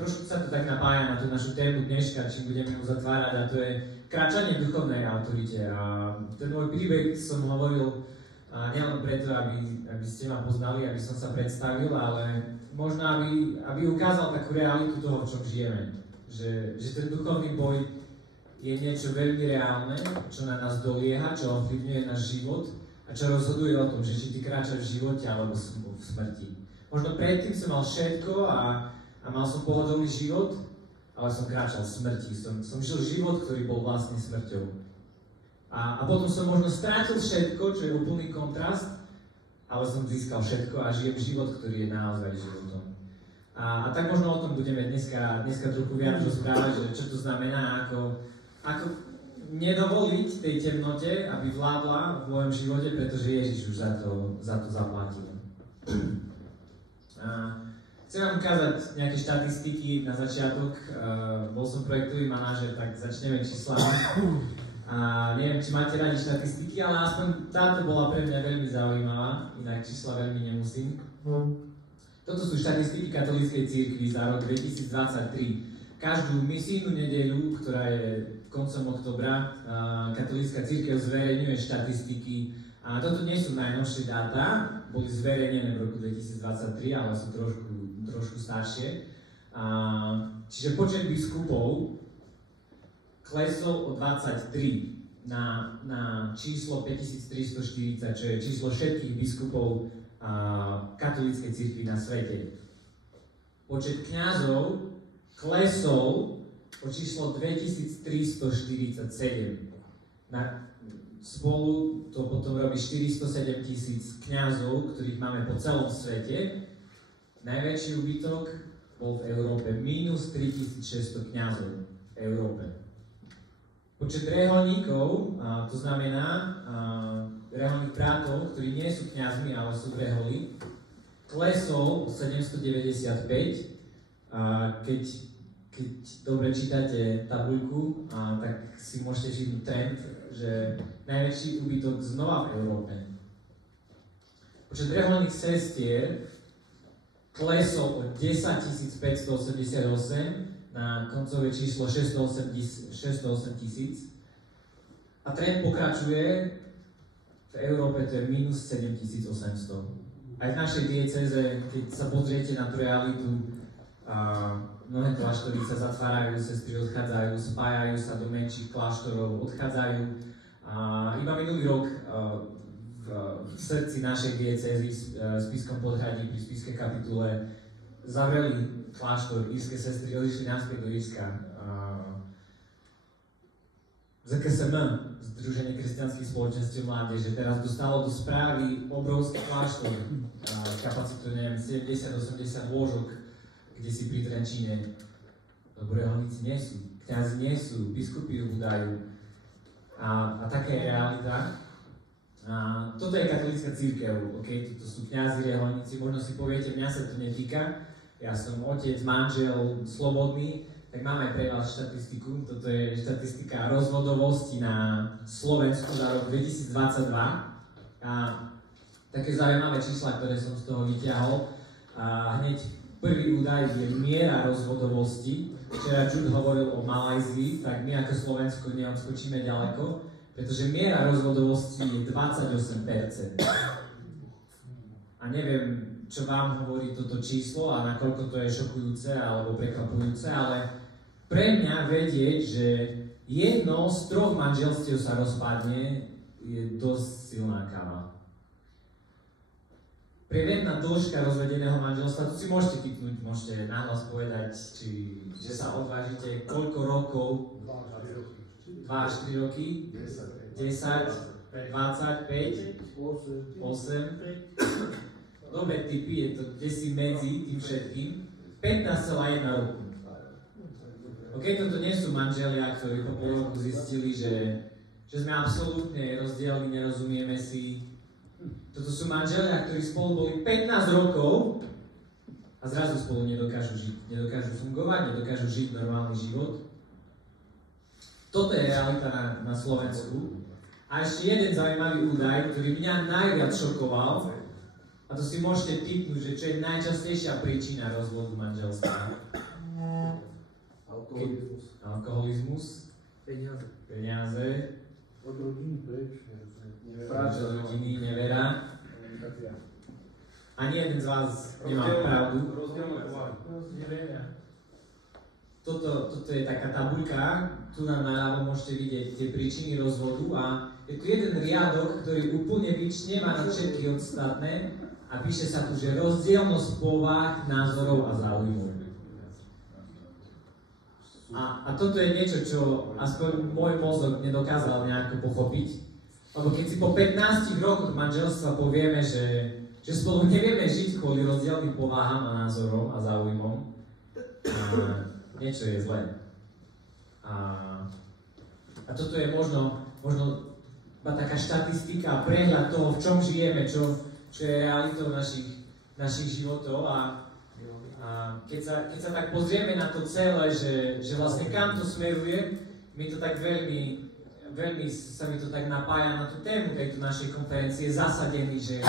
trošku sa to tak napája na tú našu tému dneška, čím budeme uzatvárať, a to je kráčanie v duchovnej autorite. A ten môj príbeh som hovoril nielen preto, aby ste ma poznali, aby som sa predstavil, ale možno aby ukázal takú realitu toho, v čom žijeme. Že ten duchovný boj je niečo veľmi reálne, čo na nás dolieha, čo ovplyvňuje náš život a čo rozhoduje o tom, že či ty kráčaš v živote alebo v smrti. Možno predtým som mal všetko a mal som pohodový život, ale som kráčal v smrti. Som žil život, ktorý bol vlastne smrťou. A potom som možno strátil všetko, čo je úplný kontrast, ale som získal všetko a žijem život, ktorý je naozaj životom. A tak možno o tom budeme dneska trochu viac rozprávať, že čo to znamená, ako nedovoliť tej temnote, aby vládla v mojom živote, pretože Ježiš už za to zaplatil. Chcem vám ukázať nejaké štatistiky na začiatok. Bol som projektový manažer, tak začneme číslami. Neviem, či máte radi štatistiky, ale aspoň táto bola pre mňa veľmi zaujímavá, inak čísla veľmi nemusím. Toto sú štatistiky katolíckej cirkvi za rok 2023. Každú misijnú nedeľu, ktorá je koncom októbra, katolícka cirkev zverejňuje štatistiky. A toto nie sú najnovšie dáta, boli zverejnené v roku 2023, ale sú trošku staršie. Čiže počet biskupov klesol o 23 na číslo 5340, čo je číslo všetkých biskupov katolíckej cirkvi na svete. Počet kňazov klesol o číslo 2347. Spolu to potom robí 407 000 kňazov, ktorých máme po celom svete. Najväčší úbytok bol v Európe, minus 3600 kňazov v Európe. Počet reholníkov, to znamená reholných bratov, ktorí nie sú kňazmi, ale sú reholi, klesol o 795. Keď dobre čítate tabuľku, tak si môžete všimnúť trend, že najväčší úbytok znova v Európe. Počet reholných sestier klesol o 10 588 na koncové číslo 608 000. A trend pokračuje, v Európe to je minus 7800. Aj v našej diecéze, keď sa pozriete na tú realitu, mnohé kláštory sa zatvárajú, sestry odchádzajú, spájajú sa do menších kláštorov, odchádzajú. Iba minulý rok v srdci našej diecézy v Spišskom podhradí pri Spišskej kapitule zavreli kláštor, írske sestry odišli naspäť do Írska. ZKSM, Združenie kresťanských spoločenstiev mládeže, teraz dostalo do správy obrovský kláštor s kapacitou, neviem, 70-80 lôžok, kde si pri Trenčíne. Lebo reholníci nie sú, kňazi nie sú, biskupy ubúdajú. A taká je realita. Toto je katolícka cirkev, okay? Toto sú kňazi, reholníci, možno si poviete, mňa sa to netýka. Ja som otec, manžel, slobodný, tak máme pre vás štatistiku. Toto je štatistika rozvodovosti na Slovensku za rok 2022. Také zaujímavé čísla, ktoré som z toho vyťahol. Hneď prvý údaj je miera rozvodovosti. Včera Jude hovoril o Malajzii, tak my ako Slovensko neodskočíme ďaleko, pretože miera rozvodovosti je 28%. A neviem, čo vám hovorí toto číslo a nakoľko to je šokujúce alebo prekvapujúce, ale pre mňa vedieť, že jedno z 3 manželstiev sa rozpadne, je dosť silná káva. Priemerná dĺžka rozvedeného manželstva, to si môžete tipnúť, môžete nahlas povedať, že sa odvážite, koľko rokov? 2 až 3 roky? 10, 25, 8. Dobre tipy, je to desi medzi tým všetkým. 15,1 roku. Toto nie sú manželia, ktorí po pol roku zistili, že sme absolútne rozdielni, nerozumieme si. Toto sú manželia, ktorí spolu boli 15 rokov a zrazu spolu nedokážu žiť, nedokážu fungovať, nedokážu žiť normálny život. Toto je realita na Slovensku. A ešte jeden zaujímavý údaj, ktorý mňa najviac šokoval, a to si môžete tipnúť, že čo je najčastejšia príčina rozvodu manželstva. alkoholizmus, peniaze, od rodiny preč, práca z rodiny, nevera. Ani jeden z vás nemá pravdu. Toto je taká tabuľka, tu na naľavo môžete vidieť tie príčiny rozvodu a je tu jeden riadok, ktorý úplne vyčnieva na všetky ostatné a píše sa tu, že rozdielnosť povách, názorov a záujmov. A toto je niečo, čo aspoň môj mozog nedokázal nejako pochopiť. Lebo keď si po 15 rokoch manželstva povieme, že spolu nevieme žiť kvôli rozdielnym pováham a názorom a záujmom, niečo je zlé. A toto je možno taká štatistika, prehľad toho, v čom žijeme, čo je realitou našich životov. A keď sa tak pozrieme na to celé, že vlastne kam to smeruje, mi to tak veľmi sa mi to tak napája na tú tému tejto našej konferencie, zasadení, že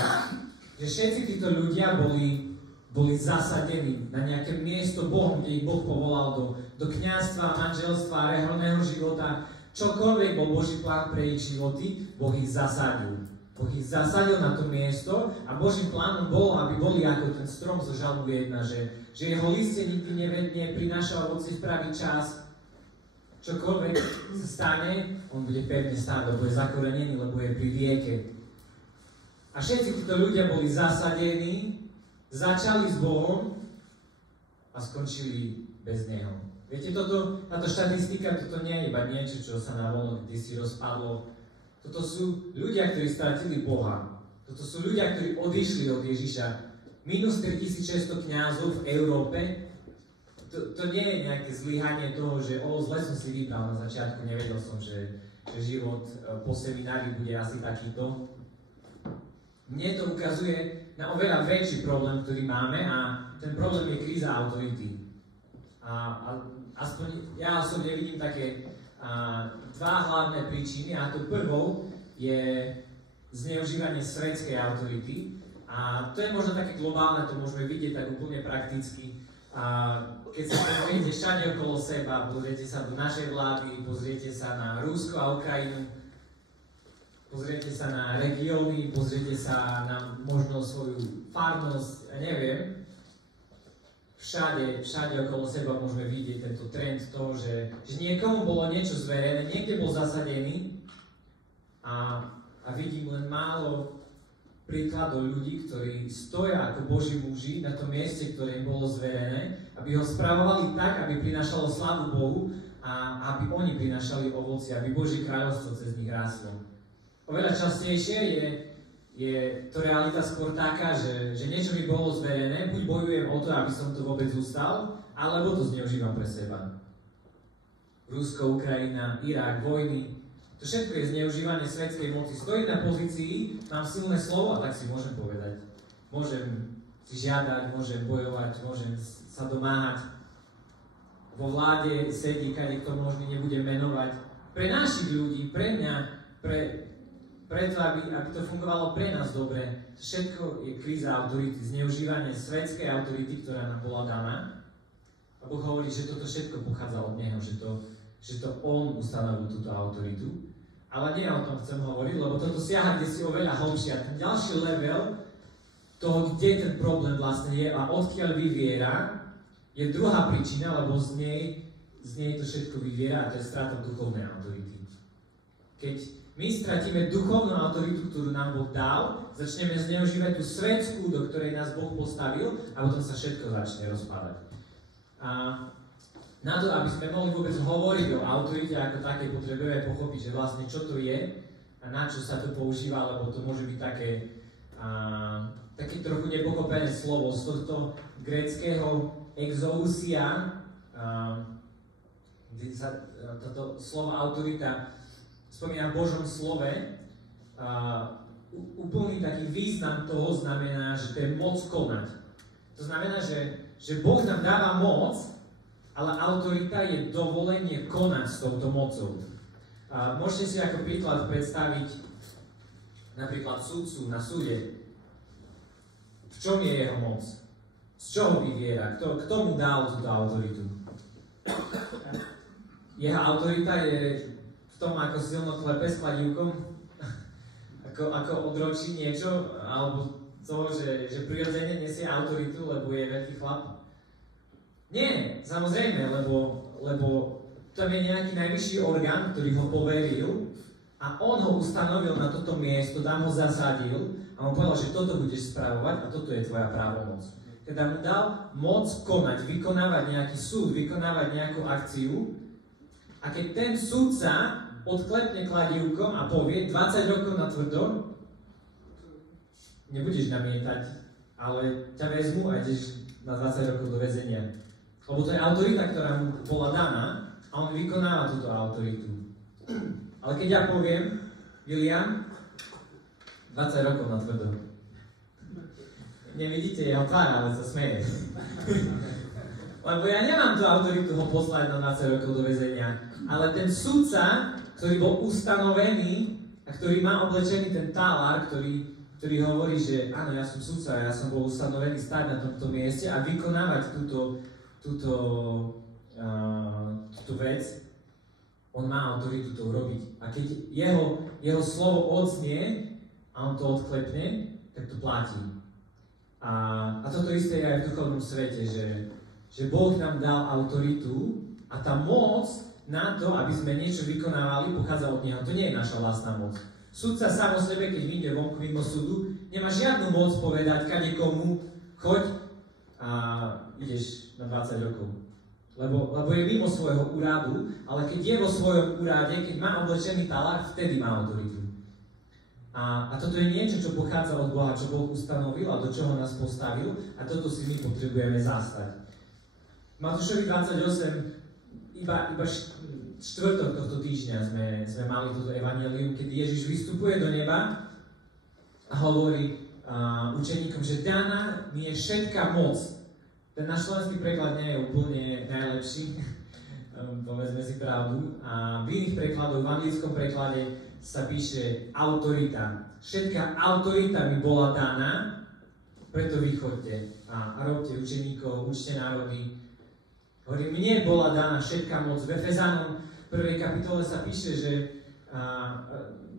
všetci títo ľudia boli zasadení na nejaké miesto Bohom, kde ich Boh povolal do kňazstva, manželstva, reholného života. Čokoľvek bol Boží plán pre ich životy, Boh ich zasadil. Boh ich zasadil na to miesto a Božím plánom bolo, aby boli ako ten strom zo žalúby 1, že jeho listie nikdy neprináša ovocie v pravý čas. Čokoľvek sa stane, on bude pevne stáť, lebo je zakorenený, lebo je pri rieke. A všetci títo ľudia boli zasadení, začali s Bohom a skončili bez Neho. Viete, táto štatistika, toto nie je iba niečo, čo sa na voľno kdysi rozpadlo. Toto sú ľudia, ktorí stratili Boha. Toto sú ľudia, ktorí odišli od Ježiša. Minus 3600 kňazov v Európe. To nie je nejaké zlyhanie toho, že zle som si vybral na začiatku, nevedel som, že život po seminári bude asi takýto. Mne to ukazuje na oveľa väčší problém, ktorý máme a ten problém je kríza autority. A aspoň ja osobne vidím také dva hlavné príčiny a to prvou je zneužívanie svetskej autority a to je možno také globálne, to môžeme vidieť tak úplne prakticky. Keď sa pozriete všade okolo seba, pozriete sa do našej vlády, pozriete sa na Rusko a Ukrajinu, pozriete sa na regióny, pozriete sa na možno svoju farnosť, ja neviem. Všade okolo seba môžeme vidieť tento trend toho, že niekomu bolo niečo zverené, niekde bol zasadený a vidím len málo príkladov ľudí, ktorí stoja ako Boží muži na tom mieste, ktoré im bolo zverené, aby ho spravovali tak, aby prinášalo slavu Bohu a aby oni prinášali ovocie, aby Božie kráľovstvo cez nich rástlo. Oveľa častejšie je to realita skôr taká, že niečo mi bolo zverené, buď bojujem o to, aby som to vôbec ustal, alebo to zneužívam pre seba. Rusko, Ukrajina, Irak, vojny, to všetko je zneužívanie svetskej moci. Stojím na pozícii, mám silné slovo a tak si môžem povedať. Môžem si žiadať, môžem bojovať, môžem sa domáhať. Vo vláde sedí, kade kto možný nebudem menovať. Pre našich ľudí, pre mňa, preto, aby to fungovalo pre nás dobre, všetko je kríza autority, zneužívanie svetskej autority, ktorá nám bola daná. A Boh hovorí, že toto všetko pochádza od Neho, že to On ustanovil túto autoritu. Ale nie o tom chcem hovoriť, lebo toto siaha kde si oveľa hlbšie. A ten ďalší level toho, kde ten problém vlastne je a odkiaľ vyviera, je druhá príčina, lebo z nej to všetko vyviera a to je strata duchovnej autority. Keď my stratíme duchovnú autoritu, ktorú nám Boh dal, začneme zneužívať tú svetskú, do ktorej nás Boh postavil a potom sa všetko začne rozpadať. A na to, aby sme mohli vôbec hovoriť o autorite ako také, potrebujeme pochopiť, že vlastne čo to je a na čo sa to používa, lebo to môže byť také trochu nepochopené slovo z tohto gréckeho exousia, kde sa toto slovo autorita spomína v Božom slove. Úplný taký význam toho znamená, že to je moc konať. To znamená, že Boh nám dáva moc, ale autorita je dovolenie konať s touto mocou. Môžete si ako príklad predstaviť napríklad sudcu na súde. V čom je jeho moc? Z čoho vyviera? Kto mu dal túto autoritu? Jeho autorita je v tom, ako silno klepe s kladívkom, ako odročí niečo, alebo toho, že prirodzene nesie autoritu, lebo je veľký chlap. Nie, samozrejme, lebo tam je nejaký najvyšší orgán, ktorý ho poveril a on ho ustanovil na toto miesto, tam ho zasadil a on povedal, že toto budeš spravovať a toto je tvoja právomoc. Teda mu dal moc konať, vykonávať nejaký súd, vykonávať nejakú akciu. A keď ten sudca odklepne kladívkom a povie 20 rokov na tvrdo, nebudeš namietať, ale ťa vezmu a ideš na 20 rokov do väzenia. Lebo to je autorita, ktorá mu bola daná a on vykonáva túto autoritu. Ale keď ja poviem, Julian, 20 rokov na tvrdo. Nevidíte jeho tvár, ale sa smeje. Lebo ja nemám tú autoritu ho poslať na 20 rokov do väzenia. Ale ten sudca, ktorý bol ustanovený a ktorý má oblečený ten talár, ktorý hovorí, že áno, ja som sudca, ja som bol ustanovený stáť na tomto mieste a vykonávať túto vec, on má autoritu to urobiť. A keď jeho slovo odznie a on to odklepne, tak to platí. A toto isté je aj v duchovnom svete, že Boh nám dal autoritu a tá moc na to, aby sme niečo vykonávali, pochádza od Neho. To nie je naša vlastná moc. Sudca sám o sebe, keď vyjde vonku mimo súdu, nemá žiadnu moc povedať kade komu, choď a ideš na 20 rokov. Lebo je mimo svojho úradu, ale keď je vo svojom úrade, keď má oblečený talár, vtedy má autoritu. A toto je niečo, čo pochádza od Boha, čo Boh ustanovil a do čoho nás postavil a toto si my potrebujeme zastať. Matúšovi 28, iba štvrtok tohto týždňa sme mali toto evanjelium, keď Ježiš vystupuje do neba a hovorí učeníkom, že daná mi je všetká moc. Ten náš slovenský preklad nie je úplne najlepší, povedzme si pravdu. A v iných prekladoch, v anglickom preklade sa píše autorita. Všetká autorita mi bola daná, preto vy chodte a robte učeníkov, učte národy. Hovorí, mne bola daná všetká moc. V Efezanom 1. kapitole sa píše, že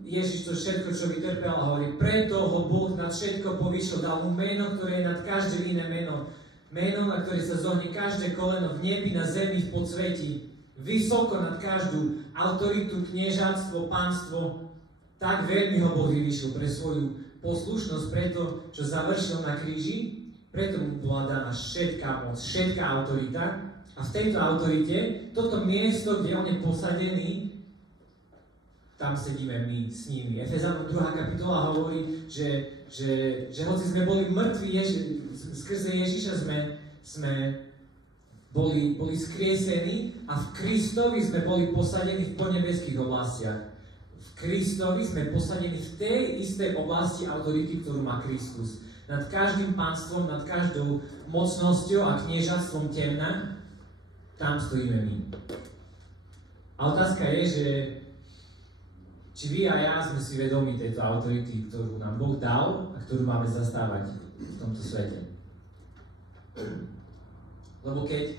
Ježiš to všetko, čo vytrpel, a hovorí, preto ho Boh nad všetko povýšil, dal mu meno, ktoré je nad každé iné meno. Meno, na ktoré sa zohne každé koleno v nebi, na zemi, v podsvetí. Vysoko nad každú autoritu, kniežatstvo, pánstvo. Tak veľmi ho Boh vyvyšil pre svoju poslušnosť, preto, čo završil na kríži, preto mu bola daná všetká moc, všetká autorita. A v tejto autorite, toto miesto, kde on je posadený, tam sedíme my s nimi. Efezanom 2. kapitola hovorí, že hoci sme boli mŕtvi, skrze Ježiša sme boli skriesení a v Kristovi sme boli posadení v podnebeských oblastiach. V Kristovi sme posadení v tej istej oblasti autority, ktorú má Kristus. Nad každým pánstvom, nad každou mocnosťou a kniežatstvom temna, tam stojíme my. A otázka je, že či vy a ja sme si vedomi tejto autority, ktorú nám Boh dal a ktorú máme zastávať v tomto svete. Lebo keď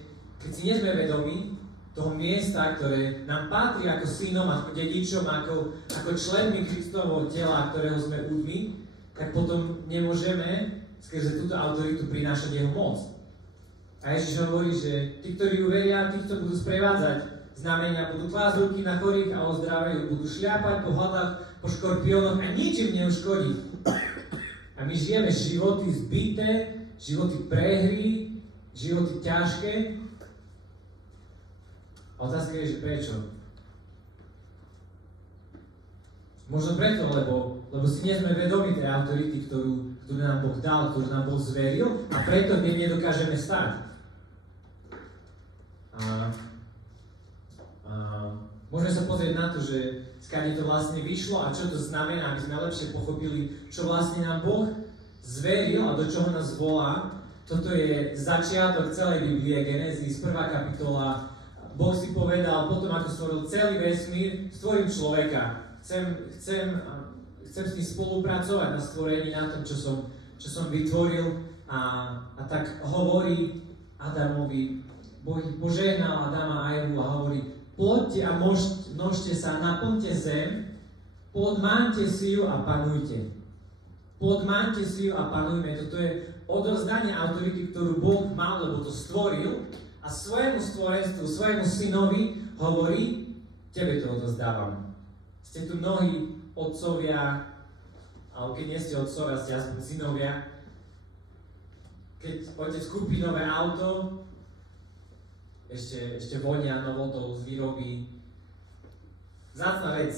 si nie sme vedomi toho miesta, ktoré nám patrí ako synom, ako dedičom, ako členmi Kristovho tela, ktorého sme údmi, tak potom nemôžeme skrze túto autoritu prinášať jeho moc. A Ježiš hovorí, že tí, ktorí uveria, tí, ktorí budú sprevádzať znamenia, budú klásť ruky na chorých a ozdravujú, budú šľapať po hladách, po škorpiónoch a ničím neuškodí. A my žijeme životy zbité, životy prehry, životy ťažké. A otázka je, že prečo? Možno preto, lebo si nie sme vedomi tej autority, ktorú nám Boh dal, ktorú nám Boh zveril a preto v nej nedokážeme stať. Môžeme sa pozrieť na to, že skáde to vlastne vyšlo a čo to znamená, aby sme lepšie pochopili, čo vlastne nám Boh zveril a do čoho nás volá. Toto je začiatok celej Biblie, Genesis, 1. kapitola. Boh si povedal, potom ako stvoril celý vesmír, stvorím človeka. Chcem s ním spolupracovať na stvorení, na tom, čo som vytvoril a tak hovorí Adamovi, Boh ich požehnal Adama a Evu a hovorí, poďte a množte sa, naplňte zem, podmaňte si ju a panujte. Podmaňte si ju a panujme. Toto je odovzdanie autority, ktorú Boh mal, lebo to stvoril a svojemu stvorenstvu, svojemu synovi hovorí, tebe to odovzdávam. Ste tu mnohí otcovia, alebo keď nie ste otcovia, ste aspoň synovia. Keď otec kúpi nové auto, ešte vonia novotou z výroby. Vzácna vec.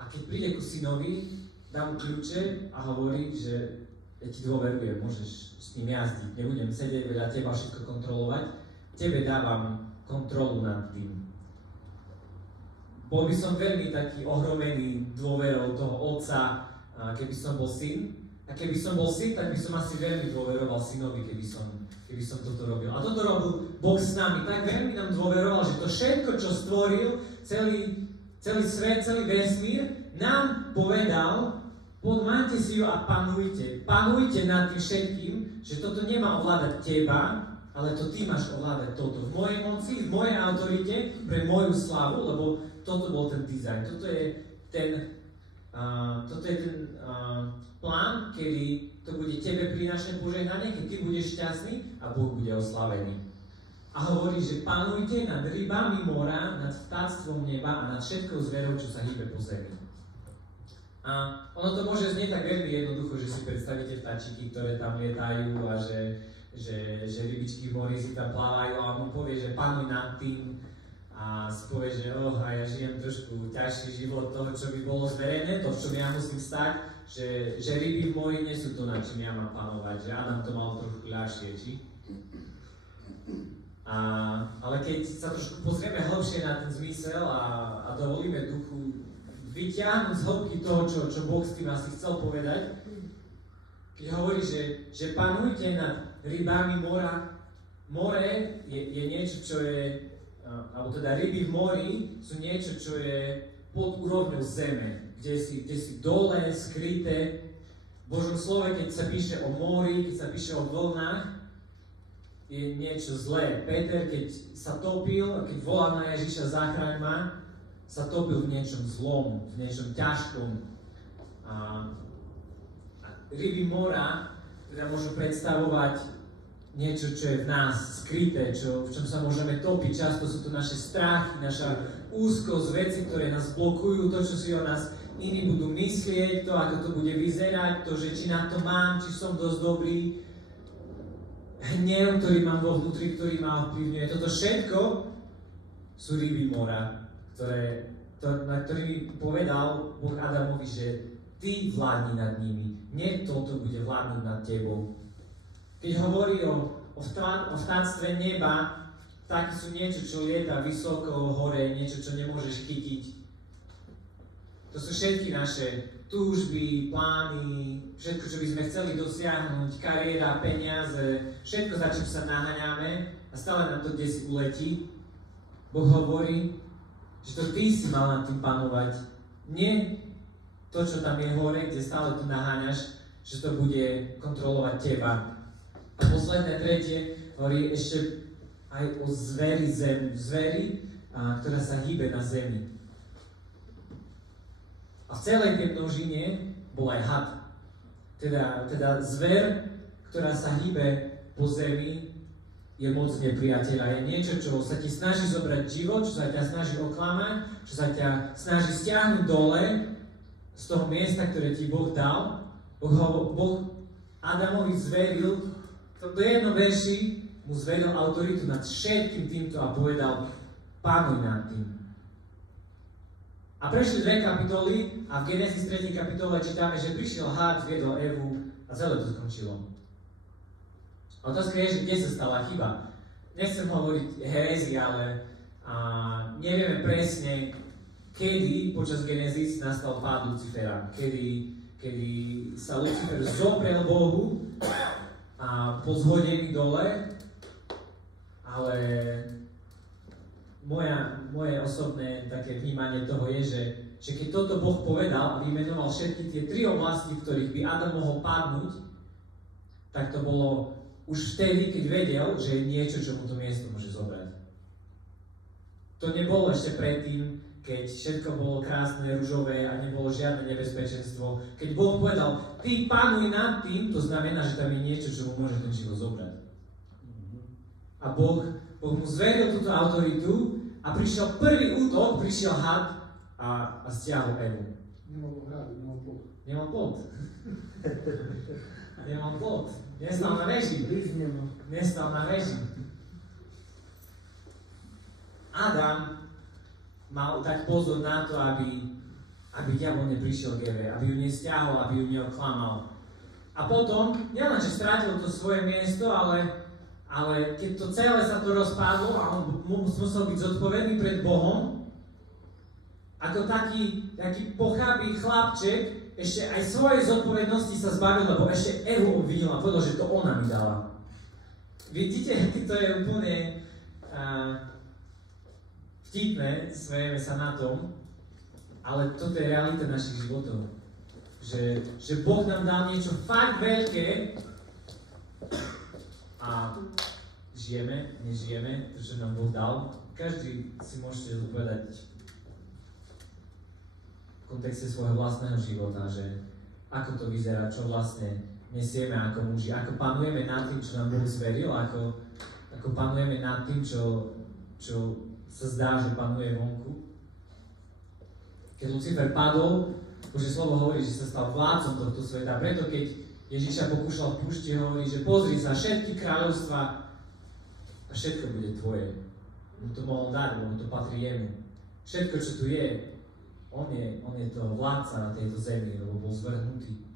A keď príde ku synovi, dá mu kľúče a hovorí, že ja ti dôverujem, môžeš s ním jazdiť, nebudem sedieť vedľa teba všetko kontrolovať, tebe dávam kontrolu nad tým. Bol by som veľmi taký ohromený dôverou toho otca, keby som bol syn. A keby som bol syn, tak by som asi veľmi dôveroval synovi, keby som toto robil. A toto robil Boh s nami. Tak veľmi nám dôveroval, že to všetko, čo stvoril, celý svet, celý vesmír, nám povedal, podmaňte si ju a panujte. Panujte nad tým všetkým, že toto nemá ovládať teba, ale to ty máš ovládať toto. V mojej moci, v mojej autorite, pre moju slávu, lebo toto bol ten dizajn. Toto je ten plán, kedy to bude tebe prinášať požehnanie, keď ty budeš šťastný a Boh bude oslavený. A hovorí, že panujte nad rybami mora, nad vtáctvom neba a nad všetkou zverou, čo sa hýbe po zemi. A ono to môže znieť tak veľmi jednoducho, že si predstavíte vtáčiky, ktoré tam lietajú a že rybičky v mori si tam plávajú a on mu povie, že panuj nad tým a si povie, že a ja žijem trošku ťažší život toho, čo by bolo zverejné, to, v čom ja musím stať, že ryby v mori nie sú to, na čím ja mám panovať, že Adam to mal trošku ľahšie, či? Ale keď sa trošku pozrieme hlbšie na ten zmysel a dovolíme duchu vyťahnuť z hĺbky toho, čo Boh s tým asi chcel povedať, keď hovorí, že panujte nad rybami mora. More je niečo, čo je, alebo teda ryby v mori sú niečo, čo je pod úrovňou zeme, kde si dole, skryté. V Božom slove, keď sa píše o mori, keď sa píše o vlnách, je niečo zlé. Peter, keď sa topil, keď volal na Ježiša zachráň ma, sa topil v niečom zlom, v niečom ťažkom. A ryby mora teda môžu predstavovať niečo, čo je v nás skryté, v čom sa môžeme topiť. Často sú to naše strachy, naša úzkosť, veci, ktoré nás blokujú, to, čo si o nás iní budú myslieť, to, ako to bude vyzerať, to, že či na to mám, či som dosť dobrý, hnev, ktorý mám vo vnútri, ktorý ma ovplyvňuje. Toto všetko sú ryby mora, na ktorými povedal Boh Adamovi, že ty vládni nad nimi, nie toto bude vládnuť nad tebou. Keď hovorí o vtáctve neba, tak sú niečo, čo lieta vysoko hore, niečo, čo nemôžeš chytiť. To sú všetky naše túžby, plány, všetko, čo by sme chceli dosiahnuť, kariéra, peniaze, všetko, za čím sa naháňame a stále nám to kdesi uletí. Boh hovorí, že to ty si mal nad tým panovať. Nie to, čo tam je hore, kde stále tu naháňaš, že to bude kontrolovať teba. A posledné, tretie, hovorí ešte aj o zveri, ktorá sa hýbe na zemi. A v celej tej množine bol aj had. Teda zver, ktorá sa hýbe po zemi, je moc nepriateľa. Je niečo, čo sa ti snaží zobrať život, čo sa ťa snaží oklamať, čo sa ťa snaží stiahnuť dole z toho miesta, ktoré ti Boh dal. Boh Adamovi zveril, do jednom verši mu zveril autoritu nad všetkým týmto a povedal, panuj nad tým. A prešli 2 kapitoly a v Genesis 3. kapitole čítame, že prišiel had, zviedol Evu a celé to skončilo. A otázka je, že kde sa stala chyba. Nechcem hovoriť herézii, ale nevieme presne, kedy počas Genesis nastal pád Lucifera. Kedy sa Lucifer zoprel Bohu a pozhodený dole, ale moje osobné také vnímanie toho je, že keď toto Boh povedal a vymenoval všetky tie 3 oblasti, v ktorých by Adam mohol padnúť, tak to bolo už vtedy, keď vedel, že je niečo, čo mu to miesto môže zobrať. To nebolo ešte predtým, keď všetko bolo krásne, ružové a nebolo žiadne nebezpečenstvo. Keď Boh povedal, ty panuj nad tým, to znamená, že tam je niečo, čo mu môže ten život zobrať. A Boh mu zveril túto autoritu a prišiel prvý útok, prišiel had a stiahol Evu. Nemal plod. Nemal plod. Nestal na veži. Nestal na veži. Adam mal tak pozor na to, aby diabol neprišiel k Eve, aby ju nestiahol, aby ju neoklamal. A potom, nielenže strátil to svoje miesto, ale keď to celé sa to rozpadlo a on musel byť zodpovedný pred Bohom, ako taký pochabý chlapček, ešte aj svojej zodpovednosti sa zbavil, lebo ešte Evu obvinil a povedal, že to ona mi dala. Vidíte, to je úplne vtipné, smejeme sa na tom, ale toto je realita našich životov. Že Boh nám dal niečo fakt veľké a žijeme, nežijeme, to, čo nám Boh dal. Každý si môžete povedať v kontexte svojho vlastného života, že ako to vyzerá, čo vlastne nesieme ako muži, ako panujeme nad tým, čo nám Boh zveril, ako panujeme nad tým, čo sa zdá, že panuje vonku. Keď Lucifer padol, Božie slovo hovorí, že sa stal vládcom tohto sveta, preto keď Ježiša pokúšal v púšti, hovorí, že pozri sa, všetky kráľovstva a všetko bude tvoje. On to mohol dať, lebo to patrí jemu. Všetko, čo tu je, on je to vládca na tejto zemi, lebo bol zvrhnutý.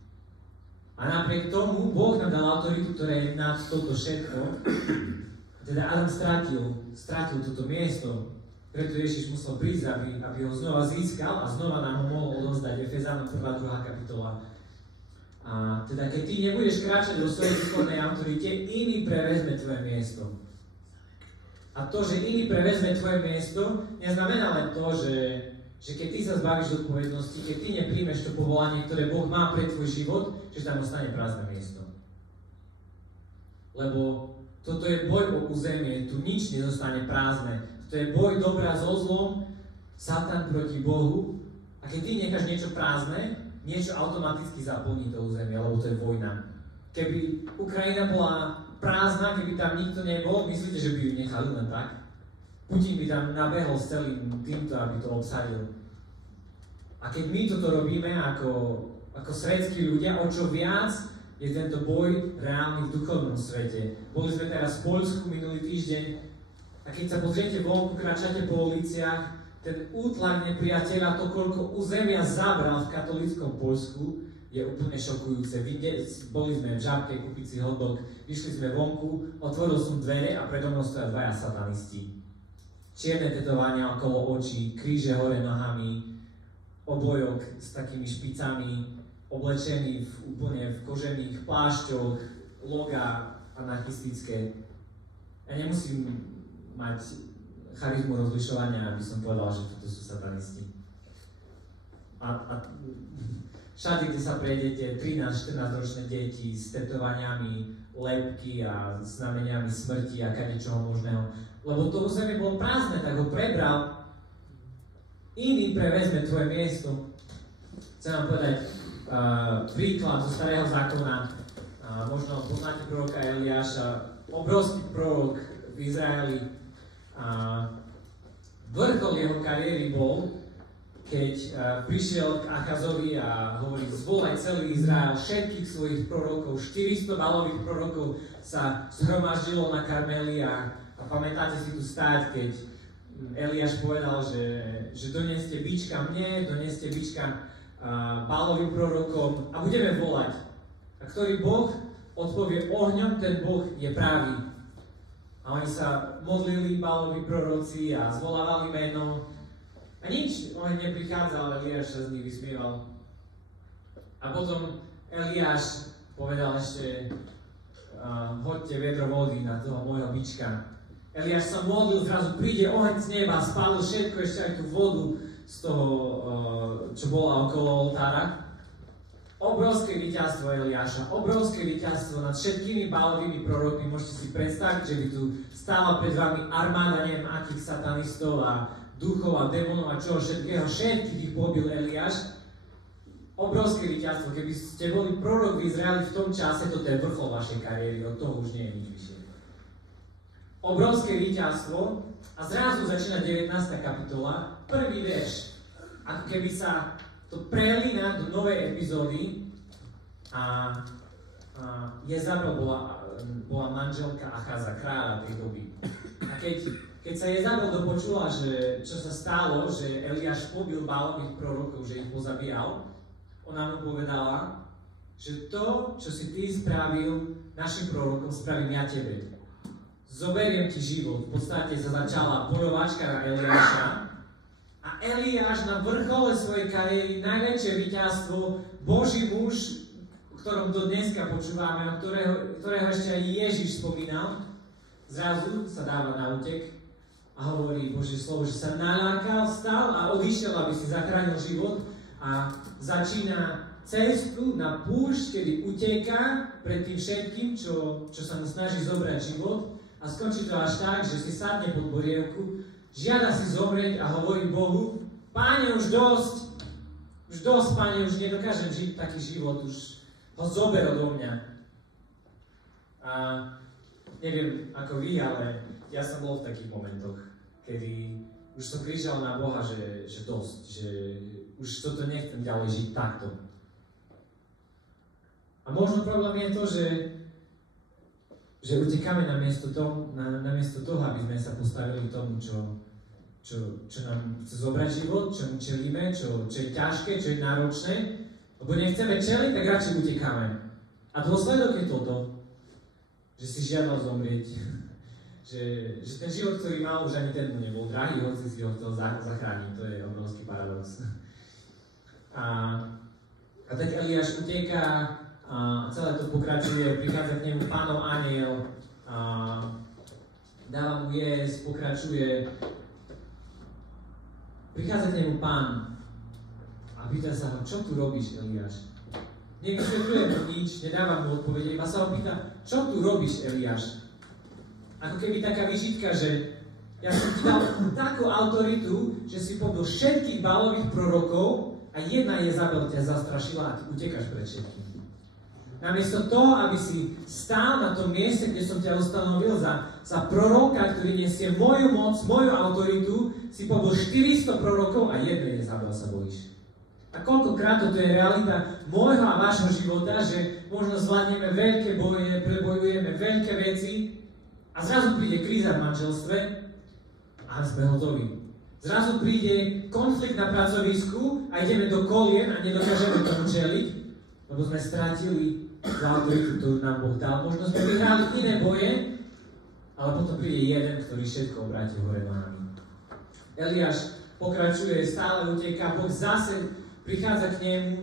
A napriek tomu Boh nám dal autoritu, ktorá je nad toto všetko. Teda Adam strátil toto miesto, preto Ježiš musel prísť, aby ho znova získal a znova nám ho mohol odovzdať. Efezánom 1. 2. kapitola. A teda keď ty nebudeš kráčať do svojej duchovnej autorite, iný prevezme tvoje miesto. A to, že iný prevezme tvoje miesto, neznamená len to, že keď ty sa zbavíš odpovednosti, keď ty nepríjmeš to povolanie, ktoré Boh má pre tvoj život, že tam ostane prázdne miesto. Lebo toto je boj o územie, tu nič nezostane prázdne. To je boj dobra so zlom, Satan proti Bohu. A keď ty necháš niečo prázdne, niečo automaticky zaplní to územie, lebo to je vojna. Keby Ukrajina bola prázdna, keby tam nikto nebol, myslíte, že by ju nechali len tak? Putin by tam nabehol s celým týmto, aby to obsadil. A keď my toto robíme ako svetskí ľudia, o čo viac je tento boj reálny v duchovnom svete. Boli sme teraz v Poľsku minulý týždeň a keď sa pozriete vonku, kráčate po uliciach, ten útlak nepriateľa, to koľko územia zabral v katolíckom Poľsku, je úplne šokujúce. Boli sme v Žabke kúpiť si hotdog, vyšli sme vonku, otvoril som dvere a predo mnou stoja dvaja satanisti. Čierne tetovania okolo očí, kríže hore nohami, obojok s takými špicami, oblečení úplne v kožených plášťoch, loga anarchistické. Ja nemusím mať charizmu rozlišovania, aby som povedal, že toto sú satanisti. A všade, kde sa prejdete, 13-14 ročné deti s tetovaniami, lepky a znameniami smrti a kadečoho možného. Lebo to územie bolo prázdne, tak ho prebral. Iný prevezme tvoje miesto. Chcem vám povedať príklad zo Starého zákona. Možno poznáte proroka Eliáša, obrovský prorok v Izraeli. Vrchol jeho kariéry bol, keď prišiel k Achazovi a hovorí, zvolaj celý Izrael, všetkých svojich prorokov, 400 balových prorokov sa zhromaždilo na Karmeli a pamätáte si tu stáť, keď Eliáš povedal, že doneste bička mne, doneste bička Bálovým prorokom a budeme volať. A ktorý Boh odpovie ohňom, ten Boh je pravý. A oni sa modlili, Báloví proroci, a zvolávali meno. A nič, oheň neprichádzal, Eliáš sa z nich vysmieval. A potom Eliáš povedal ešte, hoďte vedro vody na toho môjho bička. Eliáš sa modlil, zrazu príde oheň z neba, spálil všetko, ešte aj tú vodu z toho, čo bola okolo oltára. Obrovské víťazstvo Eliáša, obrovské víťazstvo nad všetkými Bálovými prorokmi. Môžete si predstaviť, že by tu stála pred vami armáda neviem akých satanistov a duchov a démonov a čoho všetkého. Všetkých ich pobil Eliáš. Obrovské víťazstvo. Keby ste boli prorok v Izraeli v tom čase, toto je vrchol vašej kariéry, od toho už nie je nič vyššie. Obrovské víťazstvo a zrazu začína 19. kapitola, prvý verš. Ako keby sa to prelína do novej epizódy a Jezabel bola manželka Achaza, kráľa tej doby. A keď sa Jezabel dopočula, že čo sa stalo, že Eliáš pobil Bálových prorokov, že ich pozabíjal, ona mu povedala, že to, čo si ty spravil našim prorokom, spravím ja tebe. Zoberiem ti život. V podstate sa začala bojováčka na Eliáša. A Eliáš na vrchole svojej kariéry, najväčšie víťazstvo, Boží muž, o ktorom do dneska počúvame, a ktorého ešte aj Ježiš spomínal, zrazu sa dáva na útek a hovorí Božie slovo, že sa nalákal, vstal a odišiel, aby si zachránil život a začína cestu na púšť, kedy uteká pred tým všetkým, čo sa mu snaží zobrať život a skončí to až tak, že si sadne pod borievku, žiada si zomrieť a hovorí Bohu: Páne, už dosť, Páne, už nedokážem žiť taký život, už ho zober odo mňa. A neviem ako vy, ale ja som bol v takých momentoch, kedy už som kričal na Boha, že dosť, že už toto nechcem ďalej žiť takto. A možno problém je to, že utekáme namiesto toho, aby sme sa postavili tomu, čo nám chce zobrať život, čo čelíme, čo je ťažké, čo je náročné, lebo nechceme čeliť, tak radšej utekáme. A dôsledok je toto, že si žiadal zomrieť, že ten život, ktorý mal, už ani ten mu nebol drahý, hoci si ho chcel zachrániť, to je obrovský paradox. A tak Eliáš uteká, a celé to pokračuje, prichádza k nemu Pánov anjel, dáva mu jesť, pokračuje. Prichádza k nemu Pán a pýta sa ho: Čo tu robíš, Eliáš? Nevysvetľuje mu nič, nedáva mu odpovede, iba sa ho pýta: Čo tu robíš, Eliáš? Ako keby taká vyžitka, že ja som ti dal takú autoritu, že si pobil všetkých Bálových prorokov a jedna Jezabel ťa zastrašila a ty utekáš pred všetkým. Namiesto toho, aby si stál na tom mieste, kde som ťa ustanovil za proroka, ktorý nesie moju moc, moju autoritu, si pobil 400 prorokov a jednej Jezabel sa bojíš. A koľkokrát toto je realita môjho a vášho života, že možno zvládneme veľké boje, prebojujeme veľké veci a zrazu príde kríza v manželstve a sme hotoví. Zrazu príde konflikt na pracovisku a ideme do kolien a nedokážeme tomu čeliť, lebo sme strátili za autoritu, ktorú nám Boh dal. Možno sme vyhrali iné boje, ale potom príde jeden, ktorý všetko obráti hore nohami. Eliáš pokračuje, stále uteká, Boh zase prichádza k nemu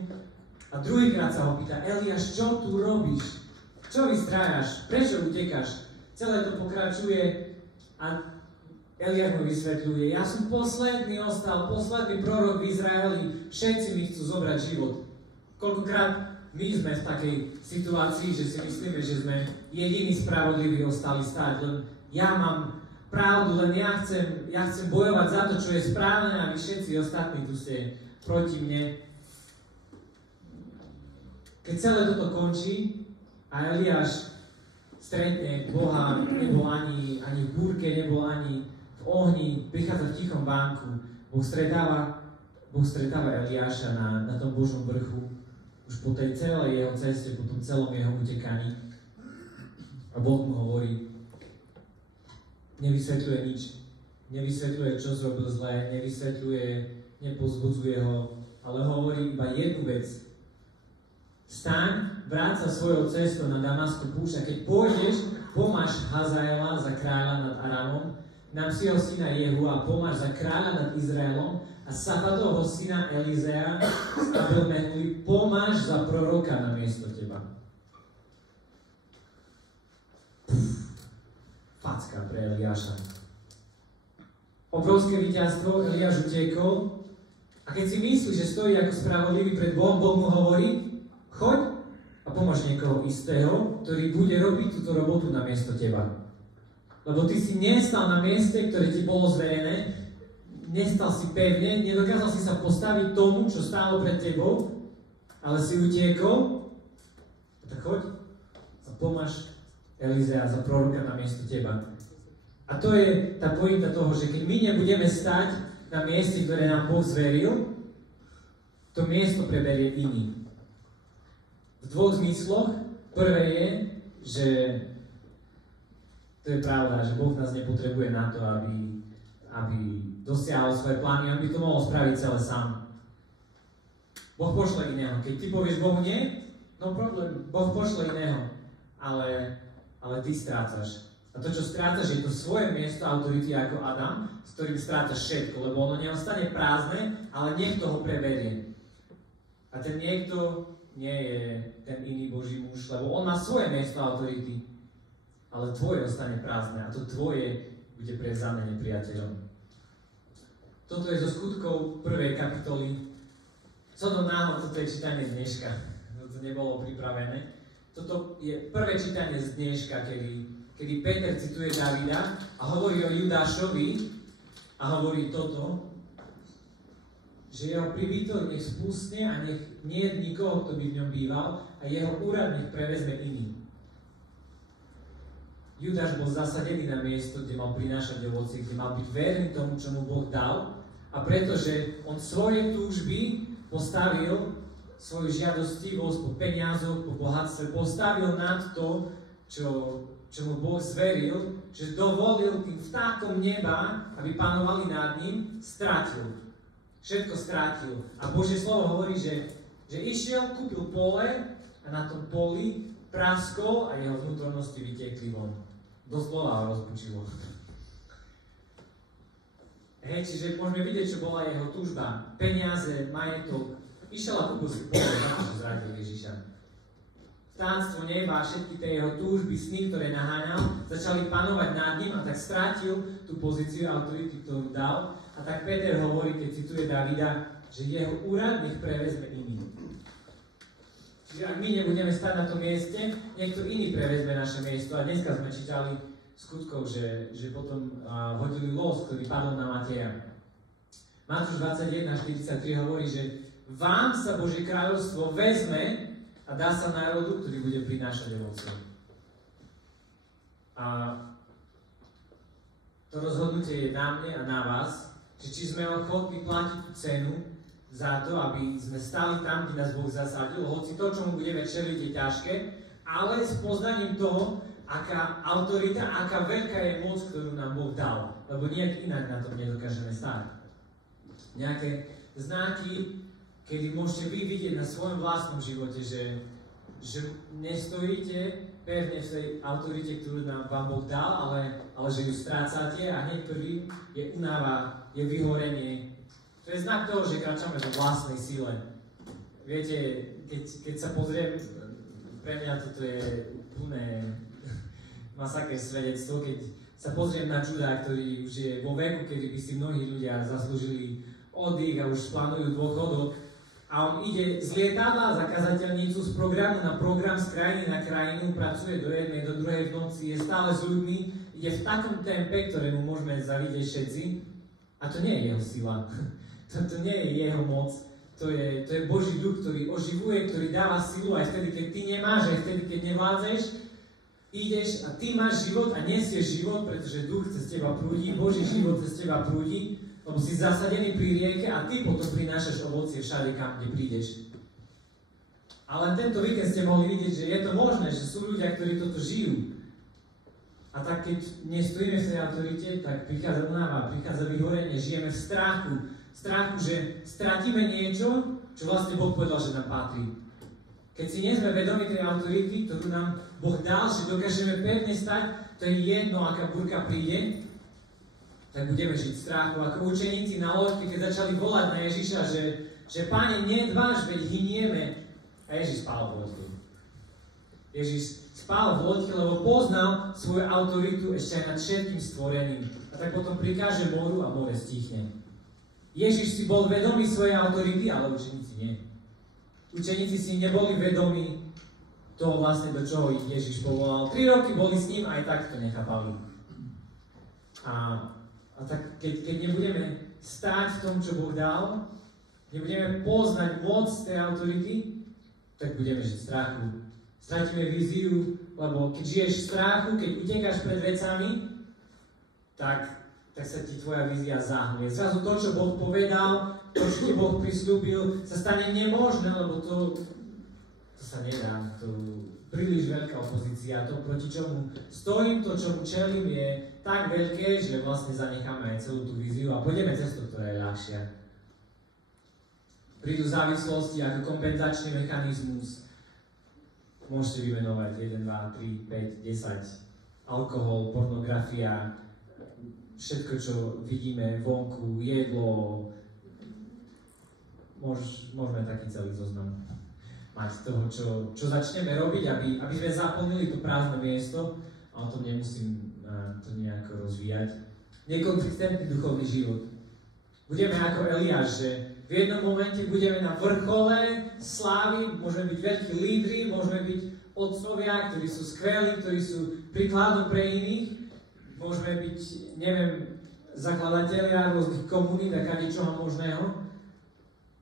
a druhýkrát sa ho pýta: Eliáš, čo tu robíš? Čo vystrájaš? Prečo utekáš? Celé to pokračuje a Eliáš mu vysvetľuje: Ja som posledný posledný prorok v Izraeli, všetci mi chcú zobrať život. Koľkokrát my sme v takej situácii, že si myslíme, že sme jediní spravodliví ostali stáť, len ja mám pravdu, len ja chcem bojovať za to, čo je správne a vy všetci ostatní tu ste proti mne. Keď celé toto končí a Eliáš stretne Boha, nebol ani v búrke, nebol ani v ohni, prichádza v tichom vánku, Boh stretáva Eliáša na tom Božom vrchu, už po tej celej jeho ceste, po tom celom jeho utekaní. A Boh mu hovorí, nevysvetľuje nič. Nevysvetľuje, čo zrobil zlé, nepozbudzuje ho, ale hovorí iba jednu vec. Staň, vráť sa svojou cestou na Damaskú púšť a keď pôjdeš, pomáš Hazaela za kráľa nad Aramom, Namsieho syna Jehu a pomáš za kráľa nad Izraelom a Safatovho syna Elizea z Abel-Mehuli pomáš za proroka na miesto teba. Facka pre Eliáša. Obrovské víťazstvo, Eliáš utiekol a keď si myslí, že stojí ako spravodlivý pred Bohom, Boh mu hovorí: choď a pomôž niekoho istého, ktorý bude robiť túto robotu namiesto teba. Lebo ty si nestal na mieste, ktoré ti bolo zverené, nestal si pevne, nedokázal si sa postaviť tomu, čo stálo pred tebou, ale si utiekol, tak choď a pomáš Elizea za proroka namiesto teba. A to je tá pointa toho, že keď my nebudeme stať na mieste, ktoré nám Boh zveril, to miesto preberie iný. V dvoch zmysloch. Prvé je, že to je pravda, že Boh nás nepotrebuje na to, aby dosiahol svoje plány, aby to mohol spraviť celé sám. Boh pošle iného. Keď ty povieš Bohu nie, no problém, Boh pošle iného. Ale ty strácaš. A to, čo strácaš, je to svoje miesto autority ako Adam, s ktorým strácaš všetko, lebo ono neostane prázdne, ale niekto ho preberie. A ten niekto nie je ten iný Boží muž, lebo on má svoje miesto autority, ale tvoje ostane prázdne a to tvoje bude prezané nepriateľom. Toto je zo skutkov 1. kapitoly. Toto je čítanie z dneška. Toto nebolo pripravené. Toto je prvé čítanie z dneška, kedy Peter cituje Davida a hovorí o Judášovi a hovorí toto, že jeho príbytok nech spustne a nech nie je nikoho, kto by v ňom býval a jeho úrad nech prevezme iný. Judáš bol zasadený na miesto, kde mal prinášať ovocie, kde mal byť verný tomu, čo mu Boh dal a pretože on svoje túžby postavil, svoju žiadostivosť po peniazoch, po bohatstve, postavil nad to, čo mu Boh zveril, že dovolil tým vtákom neba, aby panovali nad ním, stratil. Všetko strátil. A Božie slovo hovorí, že išiel, kúpil pole a na tom poli praskol a jeho vnútornosti vytiekli von. Doslova ho rozbučilo. Čiže môžeme vidieť, čo bola jeho túžba. Peniaze, majetok. Išiel a kúpil si pole, že zradil Ježiša. Vtáctvo neba a všetky tie jeho túžby, sny, ktoré naháňal, začali panovať nad ním a tak strátil tú pozíciu autority, ktorú dal. A tak Peter hovorí, keď cituje Davida, že jeho úrad nech prevezme iný. Čiže ak my nebudeme stať na tom mieste, niekto iný prevezme naše miesto. A dneska sme čítali skutkov, že potom hodili los, ktorý padol na Mateja. Matúš 21:43 hovorí, že vám sa Božie kráľovstvo vezme a dá sa národu, ktorý bude prinášať ovocie. A to rozhodnutie je na mne a na vás, že či sme ochotní platiť tú cenu za to, aby sme stali tam, kde nás Boh zasadil, hoci to, čo mu budeme čeliť, je ťažké, ale s poznaním toho, aká autorita, aká veľká je moc, ktorú nám Boh dal. Lebo nejak inak na tom nedokážeme stáť. Nejaké znaky, kedy môžete vy vidieť na svojom vlastnom živote, že nestojíte pevne v tej autorite, ktorú vám Boh dal, ale že ju strácate a hneď prvým je únava, je vyhorenie. To je znak toho, že kráčame vo vlastnej sile. Viete, keď sa pozriem, pre mňa toto je úplné masaké svedectvo, keď sa pozriem na Juda, ktorý už je vo veku, kedy by si mnohí ľudia zaslúžili oddych a už plánujú dôchodok, a on ide z lietadla za kazateľnicu z programu na program, z krajiny na krajinu, pracuje do jednej, do druhej v noci, je stále s ľuďmi, ide v takom tempe, ktorému môžeme zavidieť všetci. A to nie je jeho sila. To nie je jeho moc. To je Boží duch, ktorý oživuje, ktorý dáva silu aj vtedy, keď ty nemáš, aj vtedy, keď nevládzeš. Ideš a ty máš život a nesieš život, pretože duch cez teba prúdi, Boží život cez teba prúdi, lebo si zasadený pri rieke a ty potom prinášaš ovocie všade, kam kde prídeš. Ale tento víkend ste mohli vidieť, že je to možné, že sú ľudia, ktorí toto žijú. A tak keď nestojíme v tej autorite, tak prichádza únava, prichádza vyhorenie, žijeme v strachu, že stratíme niečo, čo vlastne Boh povedal, že nám patrí. Keď si nie sme vedomi tej autority, ktorú nám Boh dal, že dokážeme pevne stať, to je jedno, aká búrka príde, tak budeme žiť v strachu. Ako učeníci na loďke, keď začali volať na Ježiša, že Páne, nedváž, veď hynieme. A Ježiš spál v loďke. Ježiš spál v loďke, lebo poznal svoju autoritu ešte aj nad všetkým stvoreným. A tak potom prikáže moru a more stíchne. Ježiš si bol vedomý svojej autority, ale učeníci nie. učeníci si neboli vedomi toho vlastne, do čoho ich Ježiš povolal. 3 roky boli s ním, aj tak to nechápali. A tak keď nebudeme stáť v tom, čo Boh dal, nebudeme poznať moc tej autority, tak budeme žiť v strachu. Stratíme víziu, lebo keď žiješ v strachu, keď utekáš pred vecami, tak sa ti tvoja vízia zahnie. Zrazu to, čo Boh povedal, to, čo ti Boh prisľúbil, sa stane nemožné, lebo to sa nedá. To príliš veľká opozícia. To, proti čomu stojím, to, čomu čelím, je tak veľké, že vlastne zanecháme aj celú tú víziu a pôjdeme cestou, ktorá je ľahšia. Prídu závislosti ako kompenzačný mechanizmus. Môžete vymenovať 1, 2, 3, 5, 10. Alkohol, pornografia, všetko, čo vidíme vonku, jedlo. Môžeme taký celý zoznam mať toho, čo začneme robiť, aby sme zaplnili to prázdne miesto. A o tom nemusím to nejako rozvíjať. Nekonzistentný duchovný život. Budeme ako Eliáš, že v jednom momente budeme na vrchole slávy, môžeme byť veľkí lídri, môžeme byť otcovia, ktorí sú skvelí, ktorí sú príkladom pre iných. Môžeme byť, neviem, zakladatelia rôznych komunít a kadečoho možného.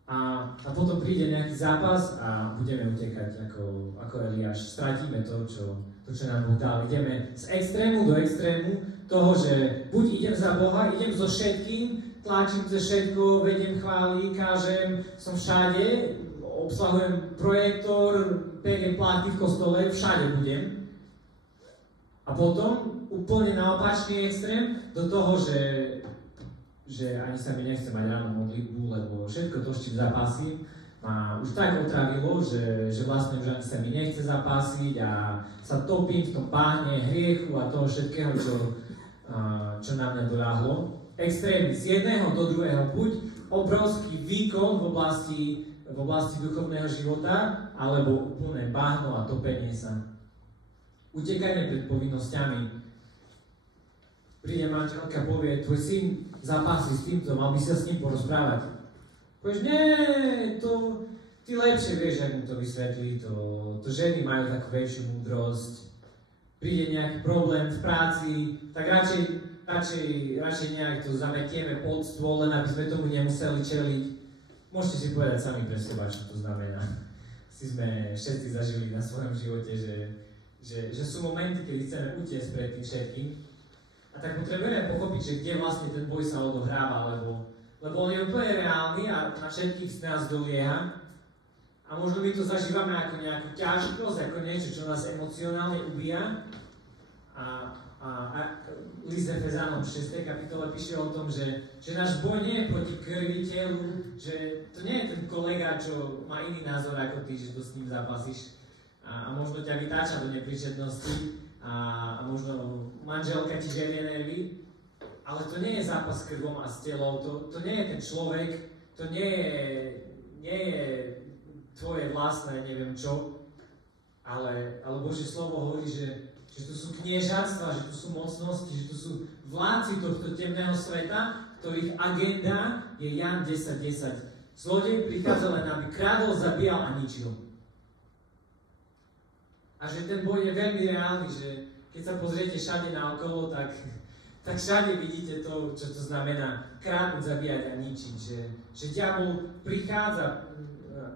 A potom príde nejaký zápas a budeme utekať ako Eliáš. Stratíme to, čo nám Boh dal. Ideme z extrému do extrému toho, že buď idem za Boha, idem so všetkým, tlačím cez všetko, vediem chvály, kážem, som všade, obsahujem projektor, peviem plachty v kostole, všade budem. A potom úplne na opačný extrém do toho, že ani sa mi nechce mať ráno modlitbu, lebo všetko to, s čím zapasím, ma už tak otravilo, že vlastne už ani sa mi nechce zapasiť a sa topím v tom bahne hriechu a toho všetkého, čo na mňa doľahlo. Extrémny z jedného do druhého, buď obrovský výkon v oblasti duchovného života, alebo úplné bahno a topenie sa. Utekanie pred povinnosťami. Príde manželka, povie, tvoj syn zápasí s týmto, mal by sa s ním porozprávať. Povieš, nie, to ty lepšie vieš, ak mu to vysvetlí, to ženy majú takú väčšiu múdrosť. Príde nejaký problém v práci, tak radšej nejak to zametieme pod stôl, len aby sme tomu nemuseli čeliť. Môžete si povedať sami pre seba, čo to znamená. Si sme všetci zažili na svojom živote, že sú momenty, kedy chceme utiecť pred tým všetkým. A tak potrebujeme pochopiť, že kde vlastne ten boj sa odohráva, lebo on je úplne reálny a na všetkých z nás dolieha. A možno my to zažívame ako nejakú ťažkosť, ako niečo, čo nás emocionálne ubíja. A list Efezanom 6. kapitole píše o tom, že náš boj nie je proti krvi telu, že to nie je ten kolega, čo má iný názor ako ty, že to s ním zapasíš. A možno ťa vytáča do nepríčetnosti a možno manželka ti žerie nervy, ale to nie je zápas s krvom a s telou, to nie je ten človek, to nie je tvoje vlastné neviem čo, ale Božie slovo hovorí, že tu sú kniežatstva, že tu sú mocnosti, že tu sú vládci tohto temného sveta, ktorých agenda je Jan 10.10. Zlodej prichádza len, aby krádol, zabíjal a ničil. A že ten boj je veľmi reálny, že keď sa pozriete všade naokolo, tak všade vidíte to, čo to znamená krádnuť, zabíjať a ničiť. Že diabol prichádza,